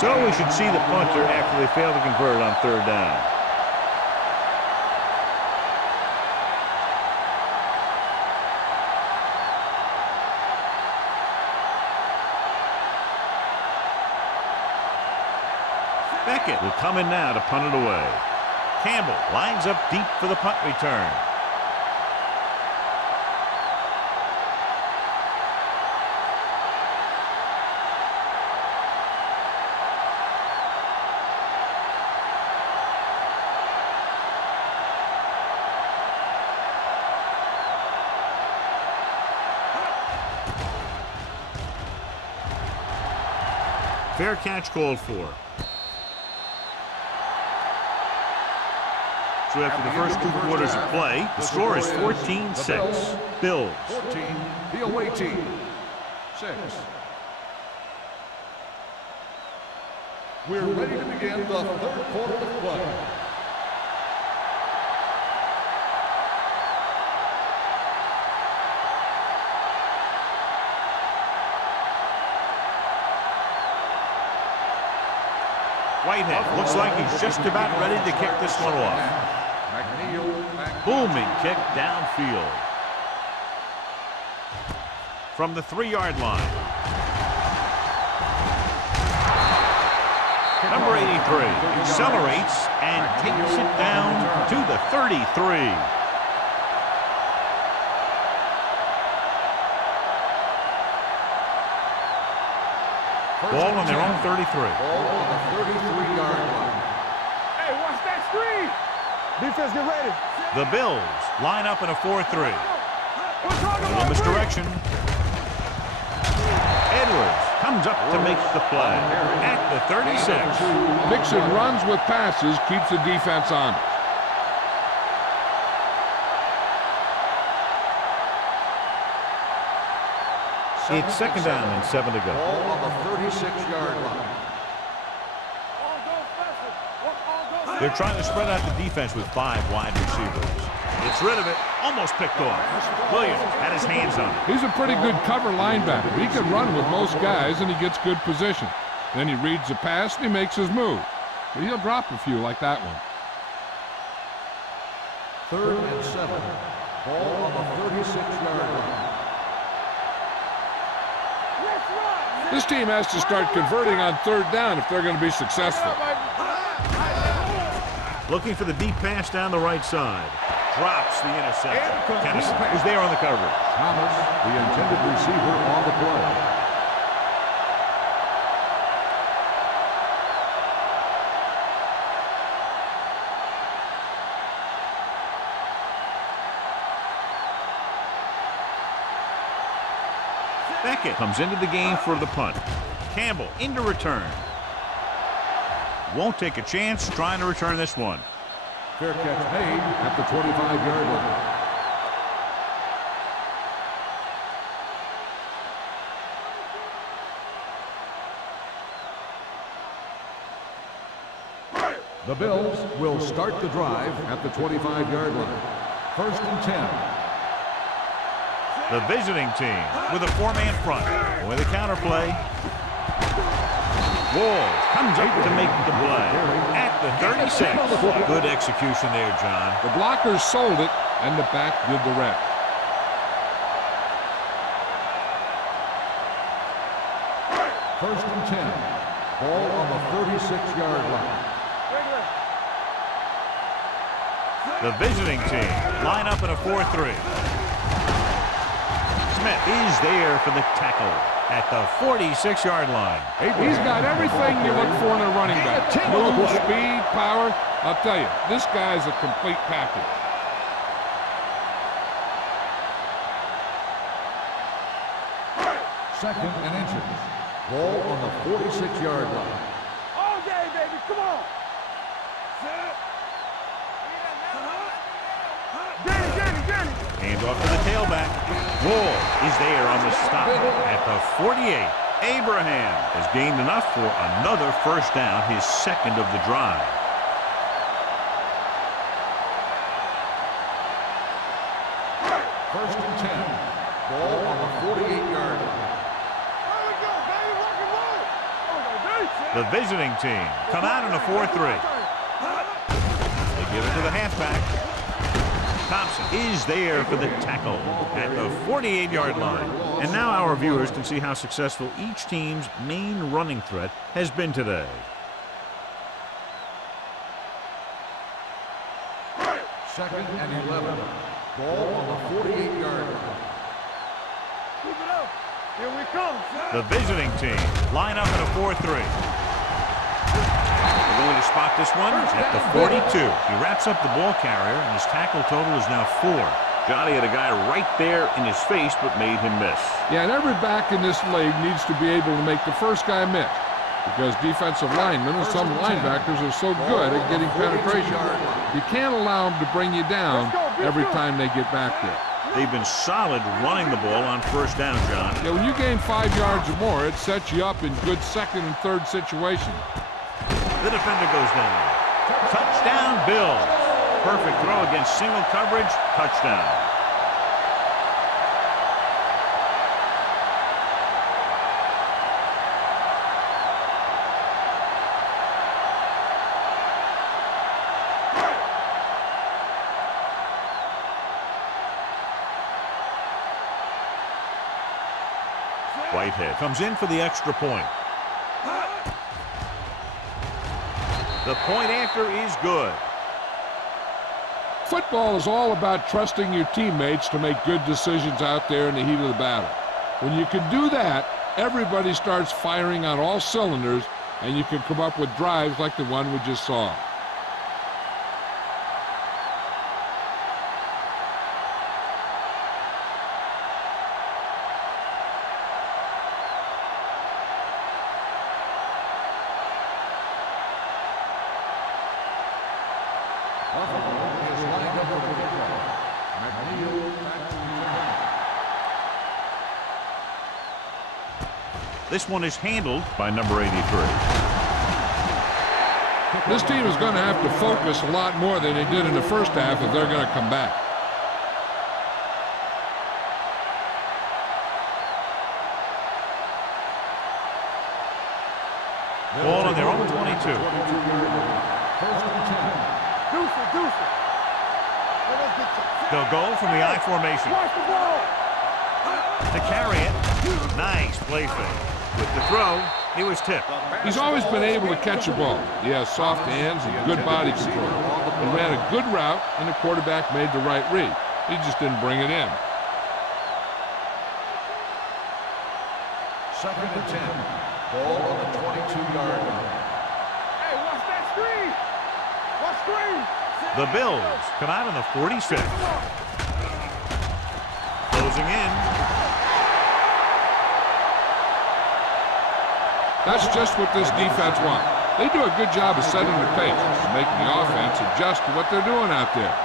So we should see the punter after they fail to convert on third down. Beckett will come in now to punt it away. Campbell lines up deep for the punt return. Fair catch called for. So after the first 2 quarters of play, the score is 14-6. Bills. 14, the away team. 6. We're ready to begin the third quarter of play. Whitehead looks like he's just about ready to kick this one off. Booming kick downfield. From the 3-yard line. Number 83 accelerates and takes it down to the 33. Ball on their own 33. Ball on the 33-yard line. Hey, watch that screen. Defense, get ready. The Bills line up in a 4-3. A little misdirection. Edwards comes up to make the play at the 36. Mixon runs with passes, keeps the defense honest. It's second down and 7 to go. Ball on the 36-yard line. They're trying to spread out the defense with 5 wide receivers. It's rid of it, almost picked off. Williams had his hands on it. He's a pretty good cover linebacker. He can run with most guys, and he gets good position. Then he reads the pass, and he makes his move. But he'll drop a few like that one. 3rd and 7. Ball on the 36-yard line. This team has to start converting on third down if they're going to be successful. Looking for the deep pass down the right side. Drops the interception. Kennison is there on the coverage. Thomas, the intended receiver, on the play. Beckett comes into the game for the punt. Campbell into return. Won't take a chance trying to return this one. Fair catch made at the 25-yard line. The Bills will start the drive at the 25-yard line. 1st and 10. The visiting team with a 4-man front. With a counter play. Wall comes up to make the play at the 36. Good execution there, John. The blockers sold it, and the back did the rest. First and 10. Ball on the 36-yard line. The visiting team line up in a 4-3. Smith is there for the tackle at the 46-yard line. He's got everything you look for in a running back. Move, speed, power. I'll tell you, this guy's a complete package. Second and inches. Ball on the 46-yard line. baby. Come on. Danny. Hands off to the tailback. Wall is there on the stop at the 48. Abraham has gained enough for another first down, his second of the drive. First and 10. Ball on the 48-yard line. There we go, baby. Rock and roll. The visiting team come out in a 4-3. They give it to the halfback. Thompson is there for the tackle at the 48-yard line. And now our viewers can see how successful each team's main running threat has been today. Second and 11. Ball on the 48-yard line. Keep it up. Here we come. The visiting team line up in a 4-3. They're going to spot this one at the 42. He wraps up the ball carrier, and his tackle total is now 4. Johnny had a guy right there in his face, but made him miss. Yeah, and every back in this league needs to be able to make the first guy miss, because defensive linemen and some linebackers are so good at getting penetration. You can't allow them to bring you down every time they get back there. They've been solid running the ball on first down, John. Yeah, when you gain 5 yards or more, it sets you up in good second and third situations. The defender goes down. Touchdown, Bills. Perfect throw against single coverage. Touchdown. Whitehead comes in for the extra point. The point after is good. Football is all about trusting your teammates to make good decisions out there in the heat of the battle. When you can do that, everybody starts firing on all cylinders, and you can come up with drives like the one we just saw. This one is handled by number 83. This team is going to have to focus a lot more than they did in the first half if they're going to come back. Ball on their own 22. First and 10. Deuce it. They'll go from the I formation. Watch the ball. To carry it. Nice play fake. With the throw, he was tipped. He's always been able to catch a ball. He has soft hands and good body control. He ran a good route, and the quarterback made the right read. He just didn't bring it in. Second and 10. Ball on the 22-yard line. Hey, watch that screen. Watch screen. The Bills come out on the 46. Closing in. That's just what this defense wants. They do a good job of setting the pace, making the offense adjust to what they're doing out there.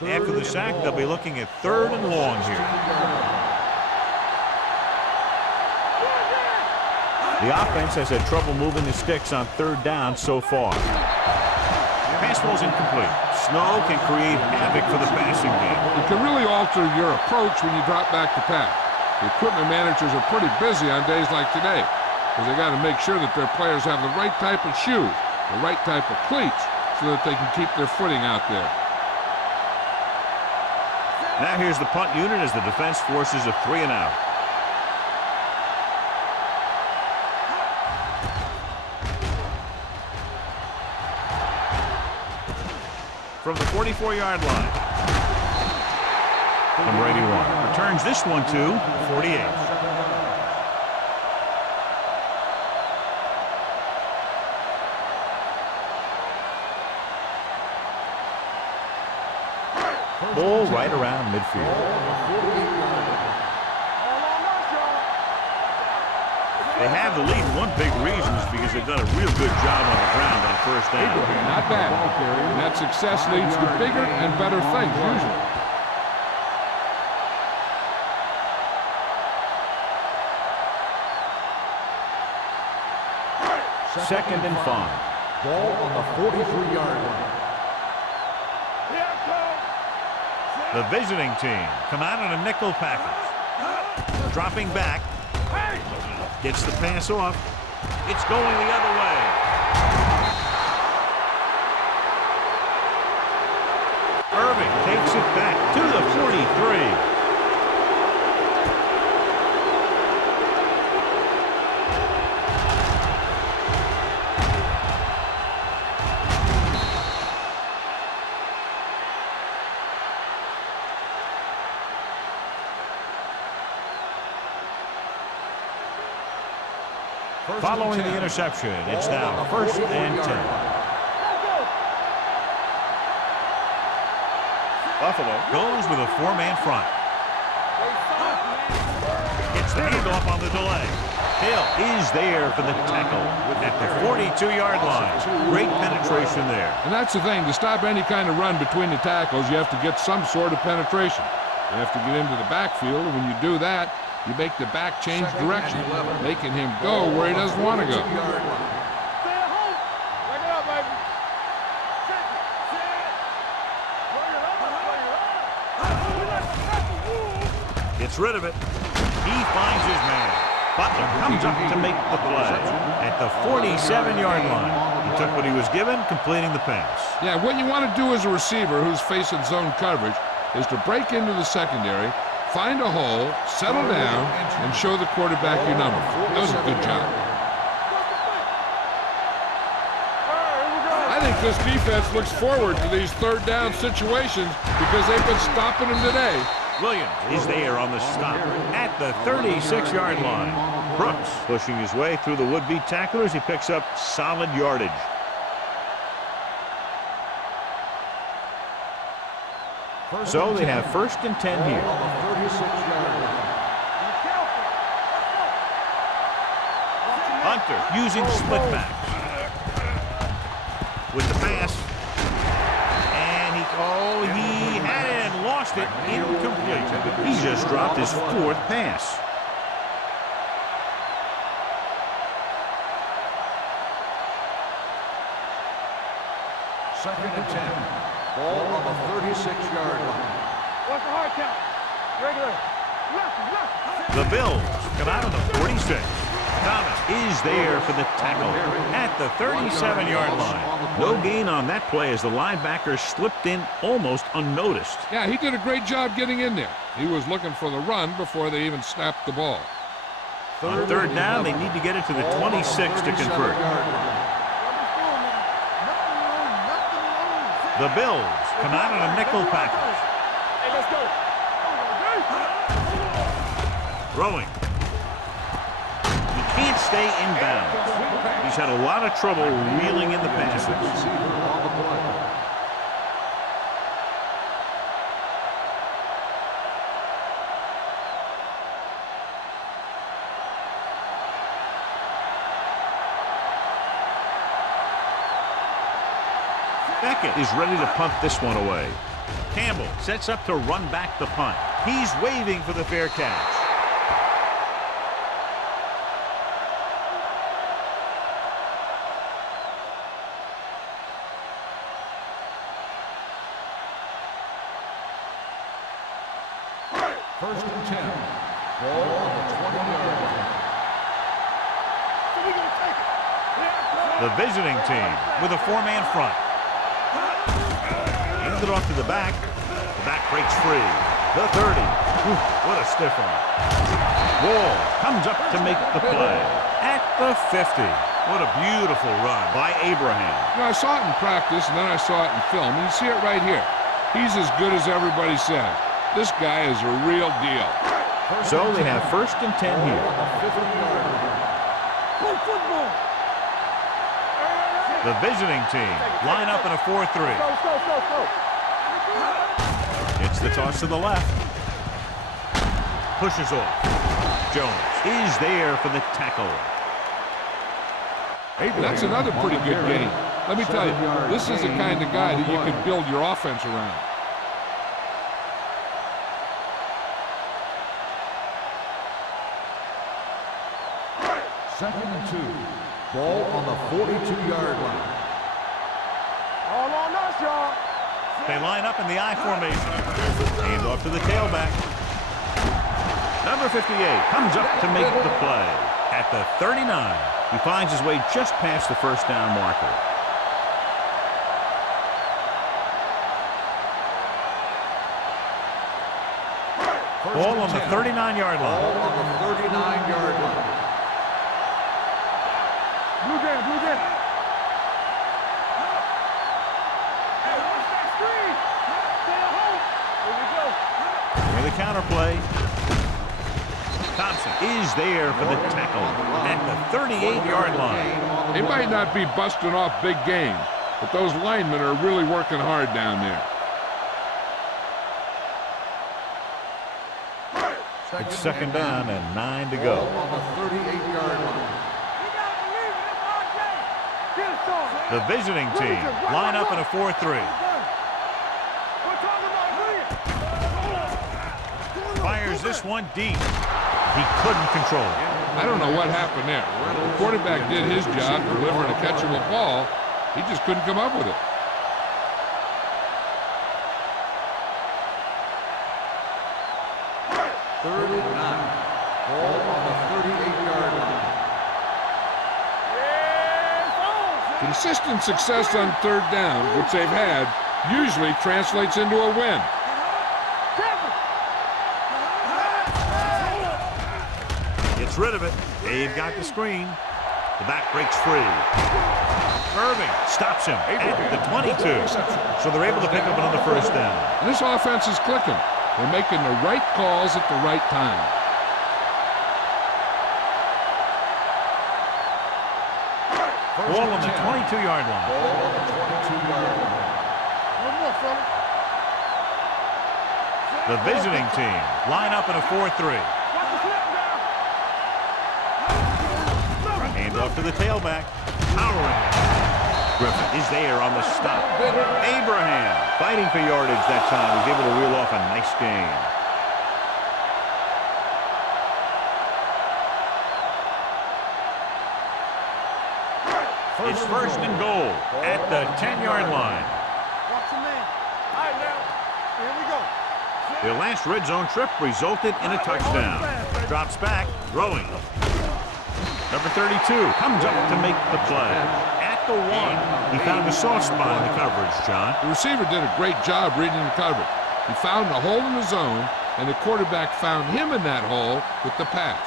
After the sack, they'll be looking at 3rd and long here. The offense has had trouble moving the sticks on 3rd down so far. Pass ball's incomplete. Snow can create havoc for the passing game. It can really alter your approach when you drop back to pass. The equipment managers are pretty busy on days like today because they got to make sure that their players have the right type of shoes, the right type of cleats, so that they can keep their footing out there. Now here's the punt unit as the defense forces a 3 and out. from the 44-yard line. Number 81 returns this one to 48. Ball right around midfield. They have the lead. One big reason is because they've done a real good job on the ground on first down. Not bad. And that success leads to bigger and better things, usually. Second and 5. Ball on the 43-yard line. The visiting team come out in a nickel package. Dropping back. Gets the pass off. It's going the other way. Irving takes it back to the 43. Following the interception, it's now first and 10. Buffalo goes with a four-man front. Gets the handoff on the delay. Hill is there for the tackle at the 42-yard line. Great penetration there. And that's the thing. To stop any kind of run between the tackles, you have to get some sort of penetration. You have to get into the backfield, and when you do that, you make the back change direction, making him go where he doesn't want to go. Gets rid of it. He finds his man. Butler comes up to make the play at the 47-yard line. He took what he was given, completing the pass. Yeah, what you want to do as a receiver who's facing zone coverage is to break into the secondary, find a hole, settle down, and show the quarterback your number. That was a good job. I think this defense looks forward to these third down situations because they've been stopping them today. Williams is there on the stop at the 36-yard line. Brooks pushing his way through the would-be tacklers. He picks up solid yardage. So they have first and 10 here. Hunter using split backs with the pass. And he had it and lost it. Incomplete. He just dropped his fourth pass. Second and 10. Ball on the 36-yard line. What's the hard count? Regular. Left. The Bills come out of the 46. Thomas is there for the tackle at the 37-yard line. No gain on that play as the linebacker slipped in almost unnoticed. Yeah, he did a great job getting in there. He was looking for the run before they even snapped the ball. On third down, they need to get it to the 26 to convert. The Bills come out in a nickel package. Hey, let's go. Throwing. He can't stay in bounds. He's had a lot of trouble reeling in the passes. Beckett is ready to punt this one away. Campbell sets up to run back the punt. He's waving for the fair catch. First and 10. Ball on the 20-yard line. The visiting team with a four-man front. Handed off to the back. The back breaks free. The 30. What a stiff one. Wall comes up to make the play at the 50. What a beautiful run by Abraham. You know, I saw it in practice, and then I saw it in film. And you see it right here. He's as good as everybody says. This guy is a real deal. So they have 1st and 10 here. The visiting team line up in a 4-3. It's the toss to the left. Pushes off. Jones is there for the tackle. That's another pretty good game. Let me tell you, this is the kind of guy that you can build your offense around. Second and 2. Ball on the 42-yard line. All on us, y'all. They line up in the I formation. Hand off to the tailback. Number 58 comes up to make the play. At the 39, he finds his way just past the 1st down marker. Ball on the 39-yard line. Ball on the 39-yard line. Blue down, blue down. Hey, watch that screen. Stay at home. Here we go. Here's the counter play. Thompson is there for the tackle at the 38-yard line. They might not be busting off big games, but those linemen are really working hard down there. It's 2nd down and 9 to go. Ball on the 38-yard line. The visiting team line up in a 4-3. Fires this one deep. He couldn't control it. I don't know what happened there. The quarterback did his job delivering a catchable ball. He just couldn't come up with it. Third and 9. Ball on the 38-yard line. Consistent success on 3rd down, which they've had, usually translates into a win. Gets rid of it. Dave got the screen. The back breaks free. Irving stops him at the 22. So they're able to pick up another 1st down. And this offense is clicking. They're making the right calls at the right time. Ball on the 22-yard line. Ball on the 22-yard line. One more, fella. The visiting team line up in a 4-3. Hand off to the tailback. Powering. Griffin is there on the stop. Abraham fighting for yardage that time. Was able to reel off a nice gain. It's 1st and goal at the 10-yard line. Watch your man. All right, now. Here we go. Their last red zone trip resulted in a touchdown. Drops back, throwing. Number 32 comes up to make the play. At the 1, he found a soft spot in the coverage, John. The receiver did a great job reading the coverage. He found a hole in the zone, and the quarterback found him in that hole with the pass.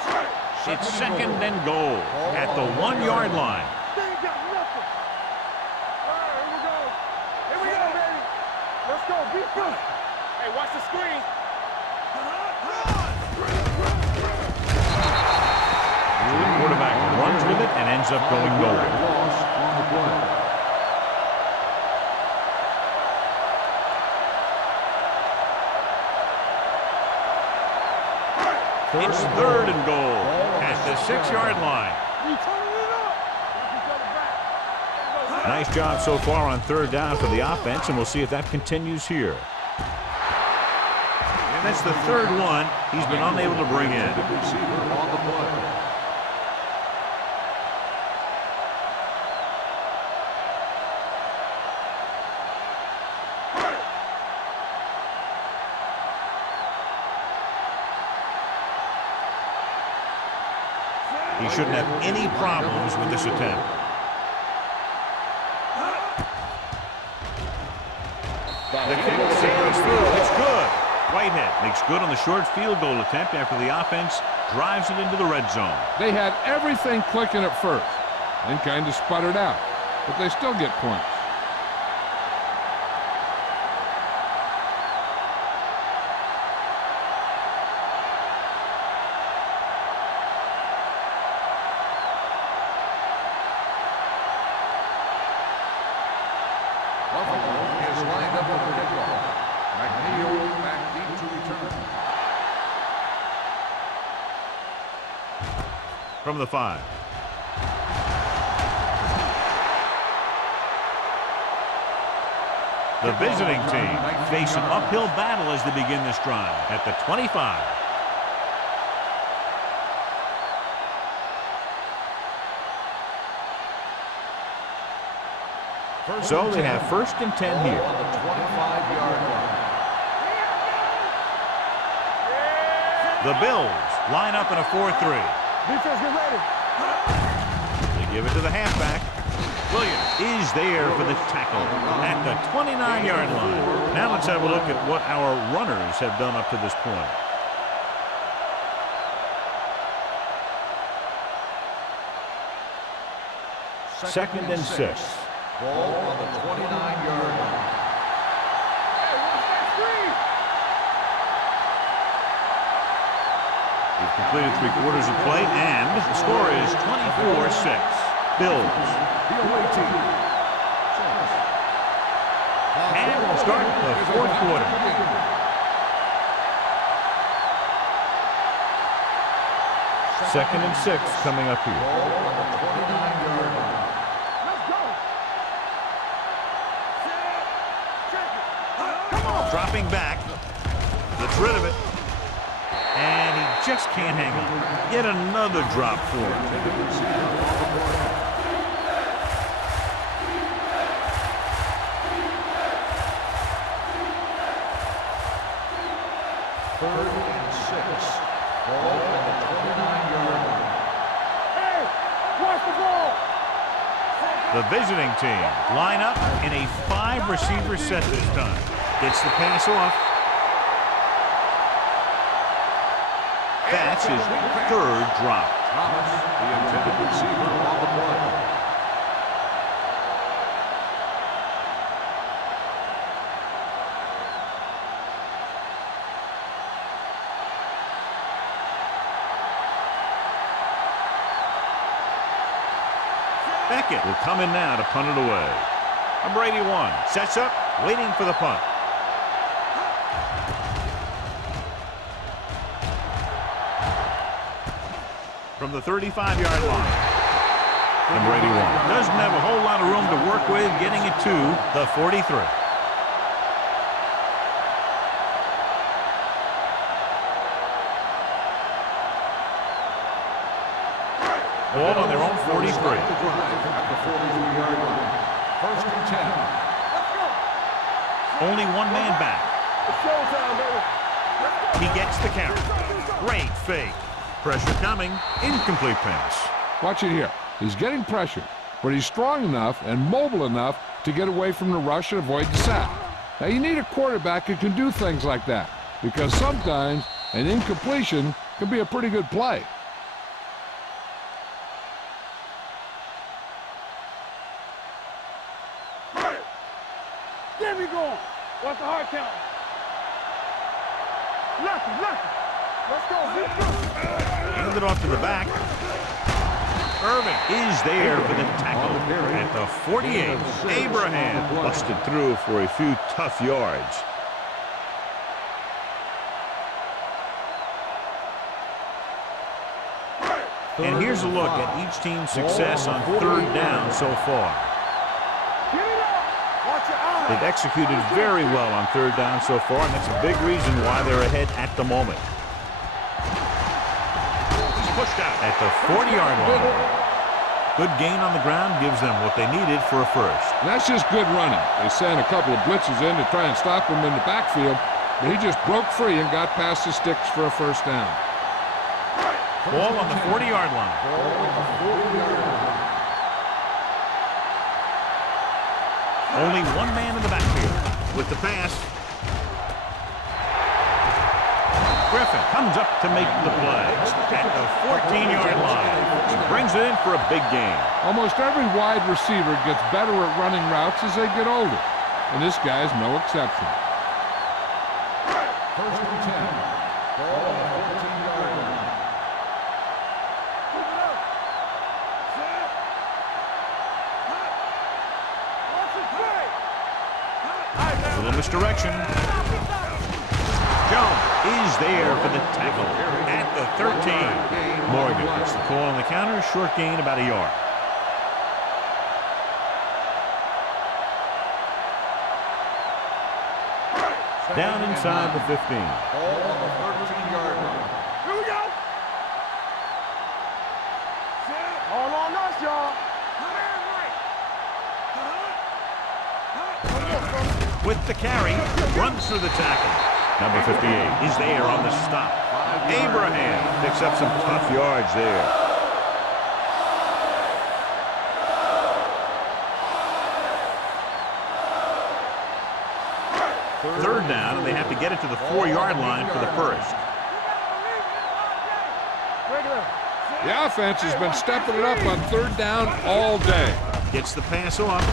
It's 2nd and goal at the 1-yard line. They ain't got nothing. All right, here we go. Here we go, baby. Let's go. Be good. Hey, watch the screen. The quarterback runs with it and ends up going nowhere. Loss on the play. It's 3rd and goal at the 6-yard line. We turning it up. Knock each other back. Nice job so far on 3rd down for the offense, and we'll see if that continues here. And that's the 3rd one he's been unable to bring in. Receiver on the play. He shouldn't have any problems with this attempt. The kick sails through. It's good. Whitehead makes good on the short field goal attempt after the offense drives it into the red zone. They had everything clicking at first and kind of sputtered out, but they still get points. From the 5. The visiting team face an uphill battle as they begin this drive at the 25. So they have 1st and 10 here. On the 25-yard line. The Bills line up in a 4-3. Defense, get ready. They give it to the halfback. Williams is there for the tackle at the 29-yard line. Now let's have a look at what our runners have done up to this point. Second and 6. Ball on the 29-yard line. We've completed 3/4 of play, and the score is 24-6. Bills. The away team. And we'll start the 4th quarter. Second and 6 coming up here. Ball on the 29-yard line. Let's go. Dropping back. Gets rid of it. And he just can't hang on. Yet another drop for him. Third and 6. Ball on the 29-yard line. Hey, watch the ball. The visiting team line up in a 5-receiver set this time. Gets the pass off. That's his 3rd drop. Thomas, the intended receiver on the play. Beckett will come in now to punt it away. Number 81 sets up, waiting for the punt. From the 35-yard line. Number 81 doesn't have a whole lot of room to work with, getting it to the 43. Ball on their own 43. At the 43-yard line. 1st and 10. Only one man back. It's showtime, baby. He gets the count. Great fake. Pressure coming. Incomplete pass. Watch it here. He's getting pressured, but he's strong enough and mobile enough to get away from the rush and avoid the sack. Now, you need a quarterback who can do things like that, because sometimes an incompletion can be a pretty good play. There we go. What's the hard count? Lucky. Let's go. Hand it off to the back. Irving is there for the tackle at the 48. Abraham busted through for a few tough yards. And here's a look at each team's success on 3rd down so far. They've executed very well on 3rd down so far, and that's a big reason why they're ahead at the moment. He's pushed out at the 40-yard line. Good gain on the ground gives them what they needed for a first. And that's just good running. They sent a couple of blitzes in to try and stop him in the backfield, but he just broke free and got past the sticks for a first down. Ball on the 40-yard line. Only one man in the backfield with the pass. Griffin comes up to make the play at the 14-yard line. He brings it in for a big gain. Almost every wide receiver gets better at running routes as they get older, and this guy's no exception. First and 10. Ball on the 14-yard line. A little misdirection. Jones is there for the tackle at the 13. Morgan gets the call on the counter. Short gain, about a yard. Down inside the 15. Ball on the 13-yard line. Here we go. All on us, y'all. With the carry, runs through the tackle. Number 58 is there on the stop. Abraham picks up some tough yards there. Third down, and they have to get it to the 4-yard line for the first. The offense has been stepping it up on third down all day. Gets the pass off,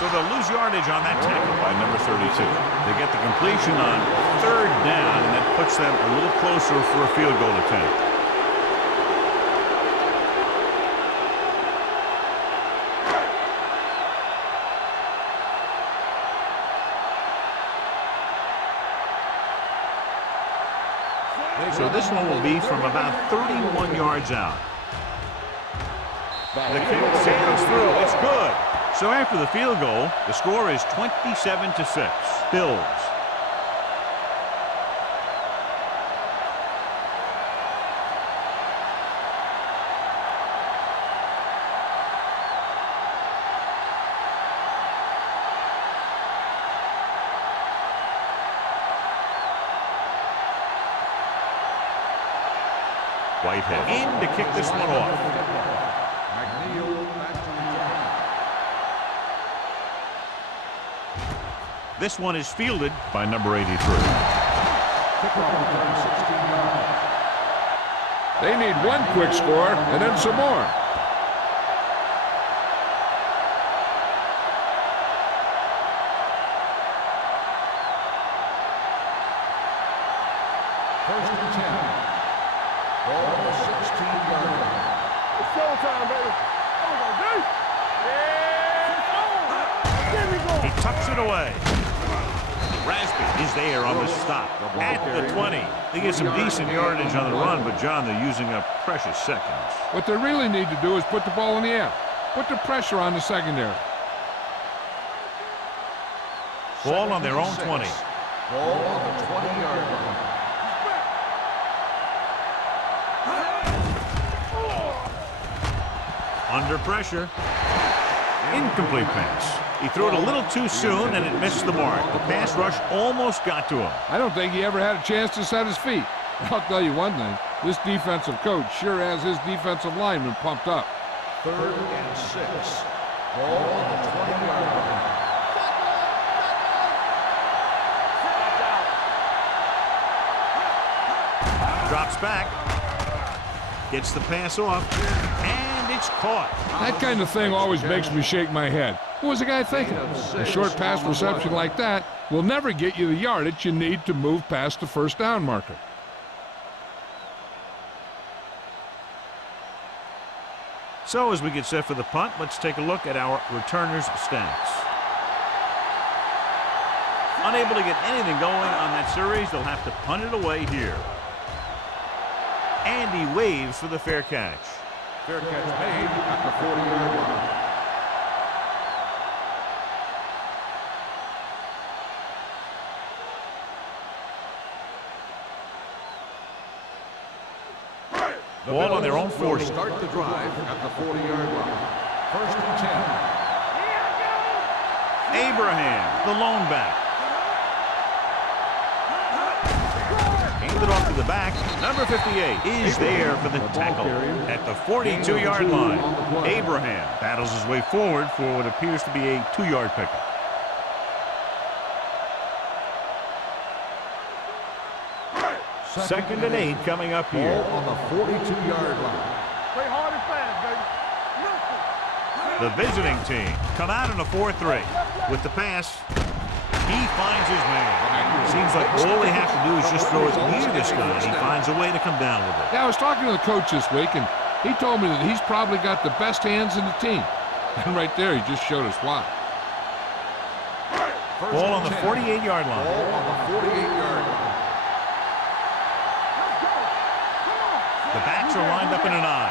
so they'll lose yardage on that tackle by number 32. They get the completion on third down, and that puts them a little closer for a field goal attempt. So this one will be from about 31 yards out. The kick sails through. It's good. So after the field goal, the score is 27-6. Bills. Whitehead in to kick this one off. This one is fielded by number 83. They need one quick score and then some more. First and 10. Ball on the 16-yard line. It's showtime, baby. There we go. He tucks it away. Raspy is there on the stop at the 20. They get some decent yardage on the run, but, John, they're using up precious seconds. What they really need to do is put the ball in the air. Put the pressure on the secondary. Ball on their own 20. Ball on the 20-yard line. Under pressure. Incomplete pass. He threw it a little too soon, and it missed the mark. The pass rush almost got to him. I don't think he ever had a chance to set his feet. I'll tell you one thing. This defensive coach sure has his defensive lineman pumped up. Third and 6. Ball on the 20-yard line. Drops back. Gets the pass off. And it's caught. That kind of thing always makes me shake my head. What was the guy thinking? A short pass reception like that will never get you the yardage you need to move past the first down marker. So as we get set for the punt, let's take a look at our returners' stats. Unable to get anything going on that series, they'll have to punt it away here. And he waves for the fair catch. Fair catch made at the 40-yard line. Ball on their own 40. Start the drive at the 40-yard line. First and 10. Abraham, the lone back. Handed off to the back. Number 58 is there for the tackle at the 42-yard line. Abraham battles his way forward for what appears to be a 2-yard pickup. 2nd and 8 coming up here. Ball on the 42-yard line. Play hard and fast, baby. The visiting team come out in a 4-3. With the pass, he finds his man. Seems like all they have to do is just throw it near this guy, and he finds a way to come down with it. Yeah, I was talking to the coach this week, and he told me that he's probably got the best hands in the team. And right there, he just showed us why. Ball on the 48-yard line. Ball on the 48-yard line. The backs are lined up in an I.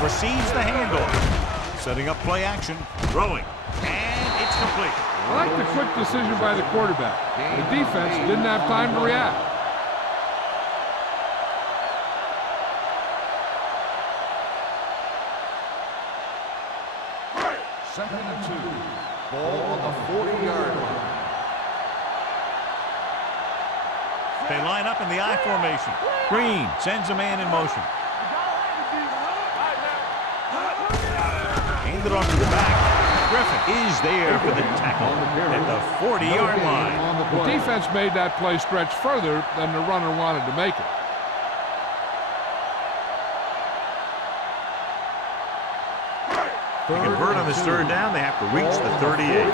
Receives the handoff. Setting up play action. Throwing. And it's complete. I like the quick decision by the quarterback. The defense didn't have time to react. Second and 2. Ball on the 40-yard line. They line up in the I formation. Green sends a man in motion. Handed off to the back. Griffin is there for the tackle at the 40-yard line. The defense made that play stretch further than the runner wanted to make it. To convert on this 3rd down, they have to reach the 38.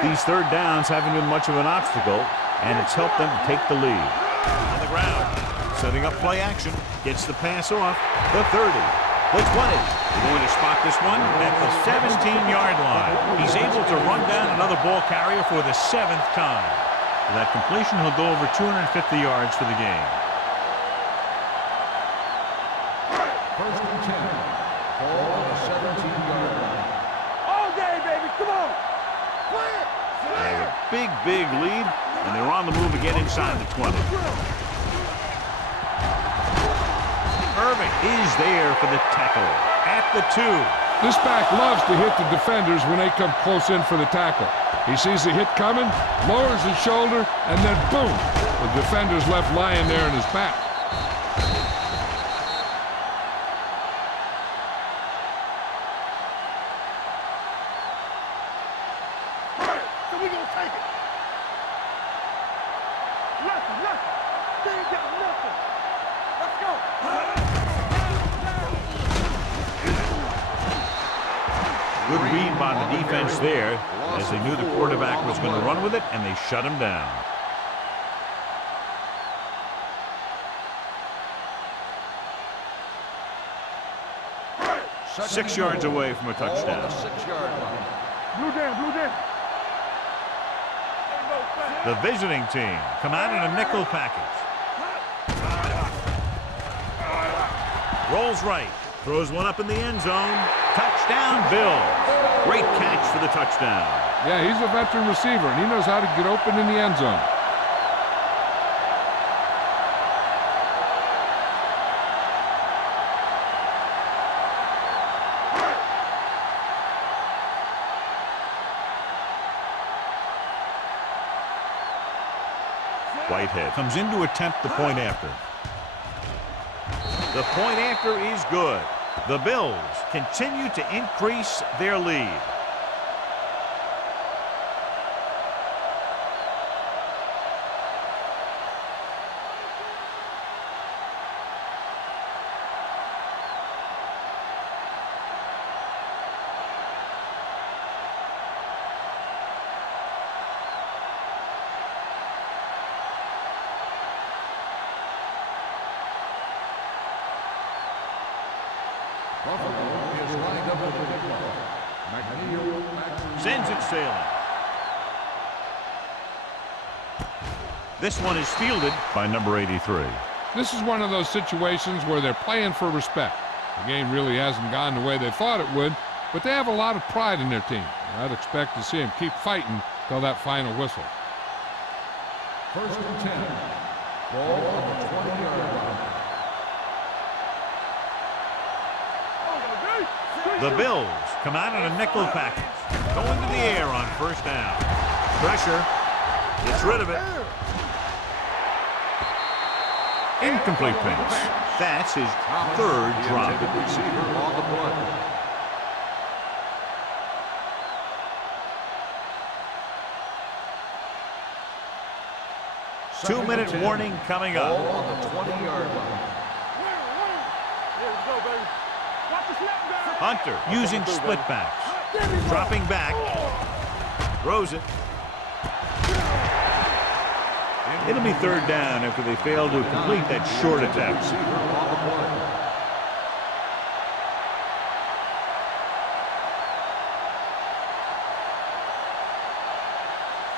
These 3rd downs haven't been much of an obstacle, and it's helped them to take the lead. On the ground, setting up play action, gets the pass off, the 30, the 20. They're going to spot this one at the 17-yard line. He's able to run down another ball carrier for the 7th time. With that completion, he'll go over 250 yards for the game. 1st and 10. Ball on the 17-yard line. All day, baby. Come on. They have a big lead, and they're on the move again inside the 20. Irving is there for the tackle at the 2. This back loves to hit the defenders when they come close in for the tackle. He sees the hit coming, lowers his shoulder, and then boom, the defender's left lying there in his back. Good read by the defense there, as they knew the quarterback was going to run with it, and they shut him down. Six yards away from a touchdown. 6-yard line. Blue down. The visiting team come out in a nickel package. Rolls right. Throws one up in the end zone. Touchdown, Bills. Great catch for the touchdown. Yeah, he's a veteran receiver, and he knows how to get open in the end zone. Whitehead comes in to attempt the point after. The point after is good. The Bills continue to increase their lead. Buffalo is lined up with the kickoff. McNeil Sends it sailing. This one is fielded by number 83. This is one of those situations where they're playing for respect. The game really hasn't gone the way they thought it would, but they have a lot of pride in their team. I'd expect to see them keep fighting till that final whistle. 1st and 10. Ball on the 20-yard line. The Bills come out in a nickel package. Going to the air on 1st down. Pressure. Gets rid of it. Incomplete pass. That's his 3rd drop. The receiver on the play. 2-minute warning coming up. Ball on the 20-yard line. Hunter using split backs. Dropping back. Throws it. It'll be 3rd down after they fail to complete that short attempt.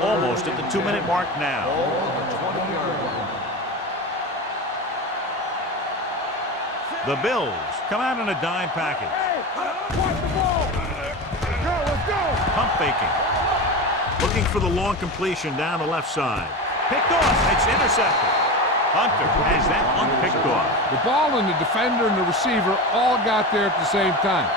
Almost at the 2-minute mark now. Ball on the 20-yard line. The Bills come out in a dime package. Watch the ball. Let's go. Pump faking. Looking for the long completion down the left side. Picked off. It's intercepted. Hunter has that one picked off. The ball and the defender and the receiver all got there at the same time.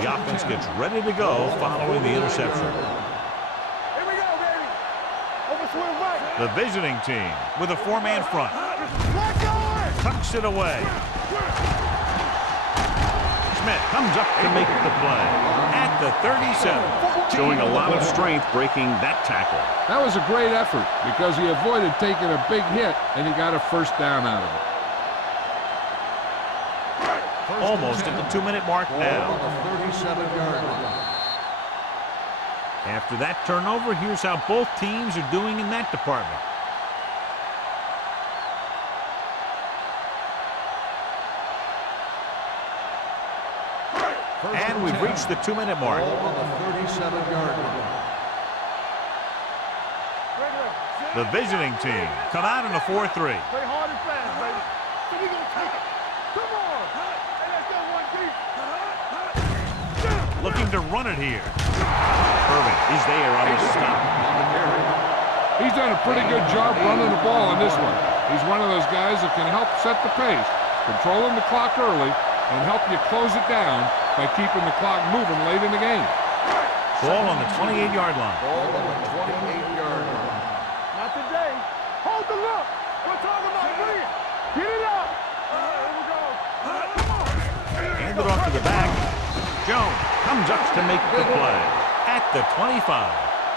The offense gets ready to go following the interception. Here we go, baby. Over swing right. The visiting team with a 4-man front. Let's go. Tucks it away. Smith comes up to make the play at the 37. Showing a lot of strength breaking that tackle. That was a great effort because he avoided taking a big hit and he got a 1st down out of it. Almost at the 2-minute mark now. Ball on the 37-yard line. After that turnover, here's how both teams are doing in that department. And we've reached the 2-minute mark. Ball on the 37-yard line. The visiting team come out in a 4-3. Play hard and fast, baby. So we gonna take it. Come on. Hey, let's go, 1 deep. Looking to run it here. Irvin is there on the stop. He's done a pretty good job running the ball on this one. He's one of those guys that can help set the pace, controlling the clock early, and help you close it down by keeping the clock moving late in the game. Ball on the 28-yard line. Ball on the 28-yard line. Not today. Hold the look. We're talking about bring it. Get it up. Here we go. Come on. Hand it off to the back. Jones comes up to make the play at the 25.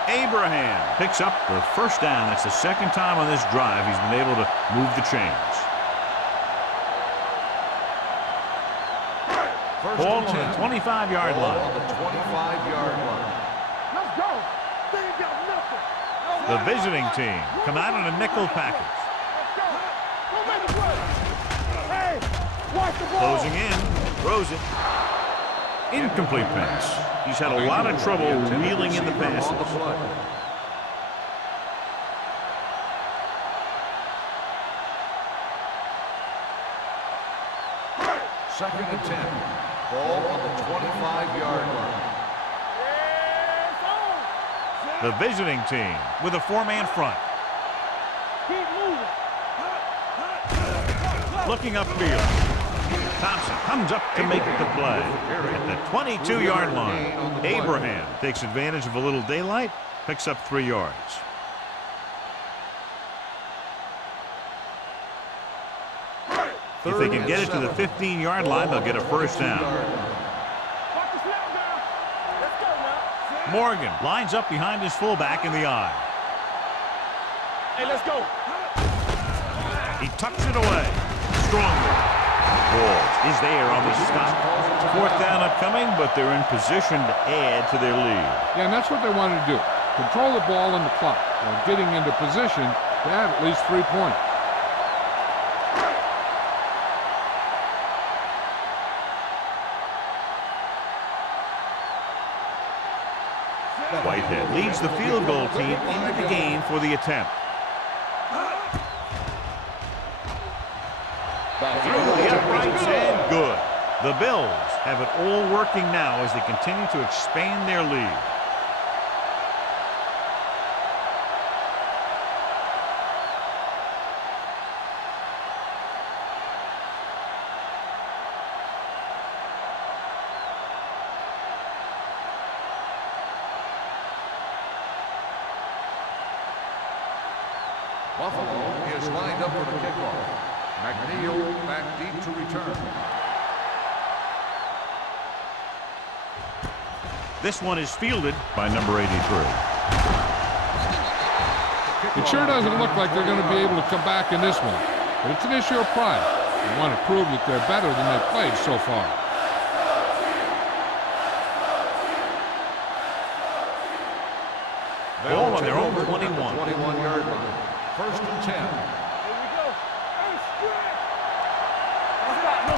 Abraham picks up the 1st down. That's the 2nd time on this drive he's been able to move the chains. Ball on the 25-yard Ball line. on the 25-yard line. Let's go. They ain't got nothing. The visiting team come out in a nickel package. Let's go. Go make the play. Hey, watch the ball. Closing in, throws it. Incomplete pass. He's had a lot of trouble reeling in the passes. On the play. Second and 10. Ball on the 25-yard line. The visiting team with a 4-man front. Keep moving. Looking upfield. Thompson comes up to make the play at the 22-yard line. Abraham takes advantage of a little daylight, picks up 3 yards. If they can get it to the 15-yard line, they'll get a 1st down. Watch the snap down. Let's go now. Morgan lines up behind his fullback in the eye. Hey, let's go. He tucks it away. Strongly. Ball is there on the stop. 4th down upcoming, but they're in position to add to their lead. Yeah, and that's what they wanted to do. Control the ball and the clock while getting into position to have at least 3 points. Whitehead leads the field goal team into the game for the attempt. Through the uprights and good. The Bills have it all working now as they continue to expand their lead. Buffalo is lined up for the kickoff. McNeil back deep to return. This one is fielded by number 83. It sure doesn't look like they're going to be able to come back in this one, but it's an issue of pride. They want to prove that they're better than they've played so far. Ball on their own 21. 21-yard line. First and 10.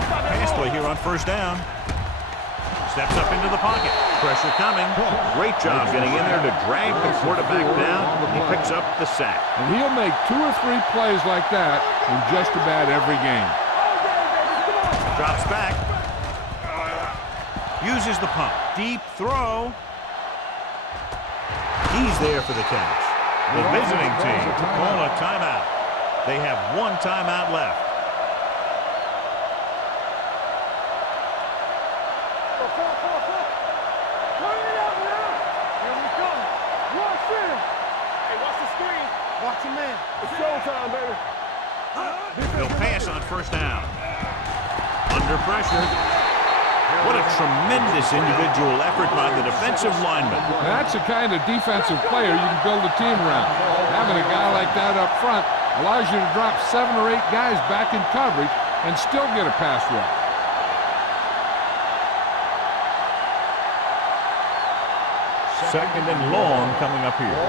Pass play here on first down. Steps up into the pocket. Pressure coming. Great job getting in there to drag the quarterback down. He picks up the sack. And he'll make 2 or 3 plays like that in just about every game. Drops back. Uses the pump. Deep throw. He's there for the catch. The visiting team call a timeout. They have 1 timeout left. Watch your man. It's showtime, baby. They'll pass on first down. Under pressure. What a tremendous individual effort by the defensive lineman. That's the kind of defensive player you can build a team around. Having a guy like that up front allows you to drop 7 or 8 guys back in coverage and still get a pass rush. Second and long coming up here.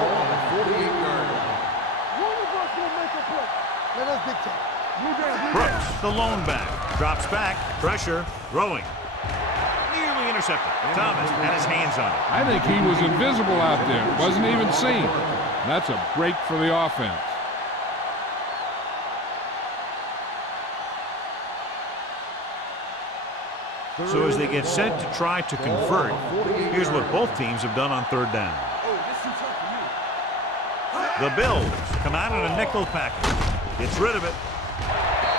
48-yard line. Let us dictate. Brooks, the lone back, drops back, pressure, throwing. Nearly intercepted. Thomas had his hands on it. I think he was invisible out there. Wasn't even seen. That's a break for the offense. So as they get set to try to convert, here's what both teams have done on third down. The Bills come out in a nickel package. Gets rid of it.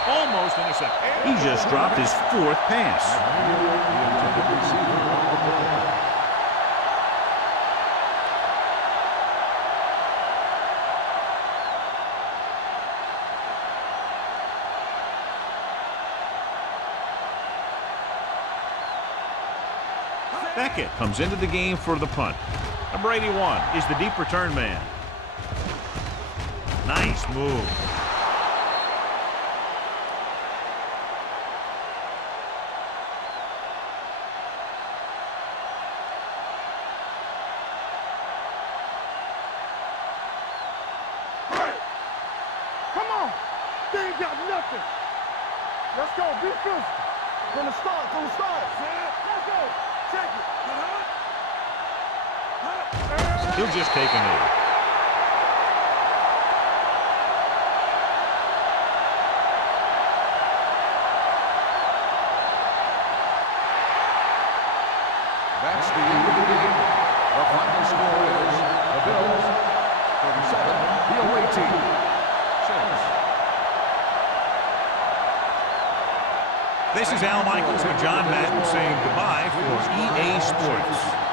Almost intercepted. He just dropped his 4th pass. Beckett comes into the game for the punt. Number 81 is the deep return man. Nice move. Come on. They ain't got nothing. Let's go. Be physical. From the start. Let's go. Check it. He'll just take a knee. That's the end of the game. The final score is the Bills 37, the away team 6. This is Al Michaels and John Madden saying goodbye for EA Sports.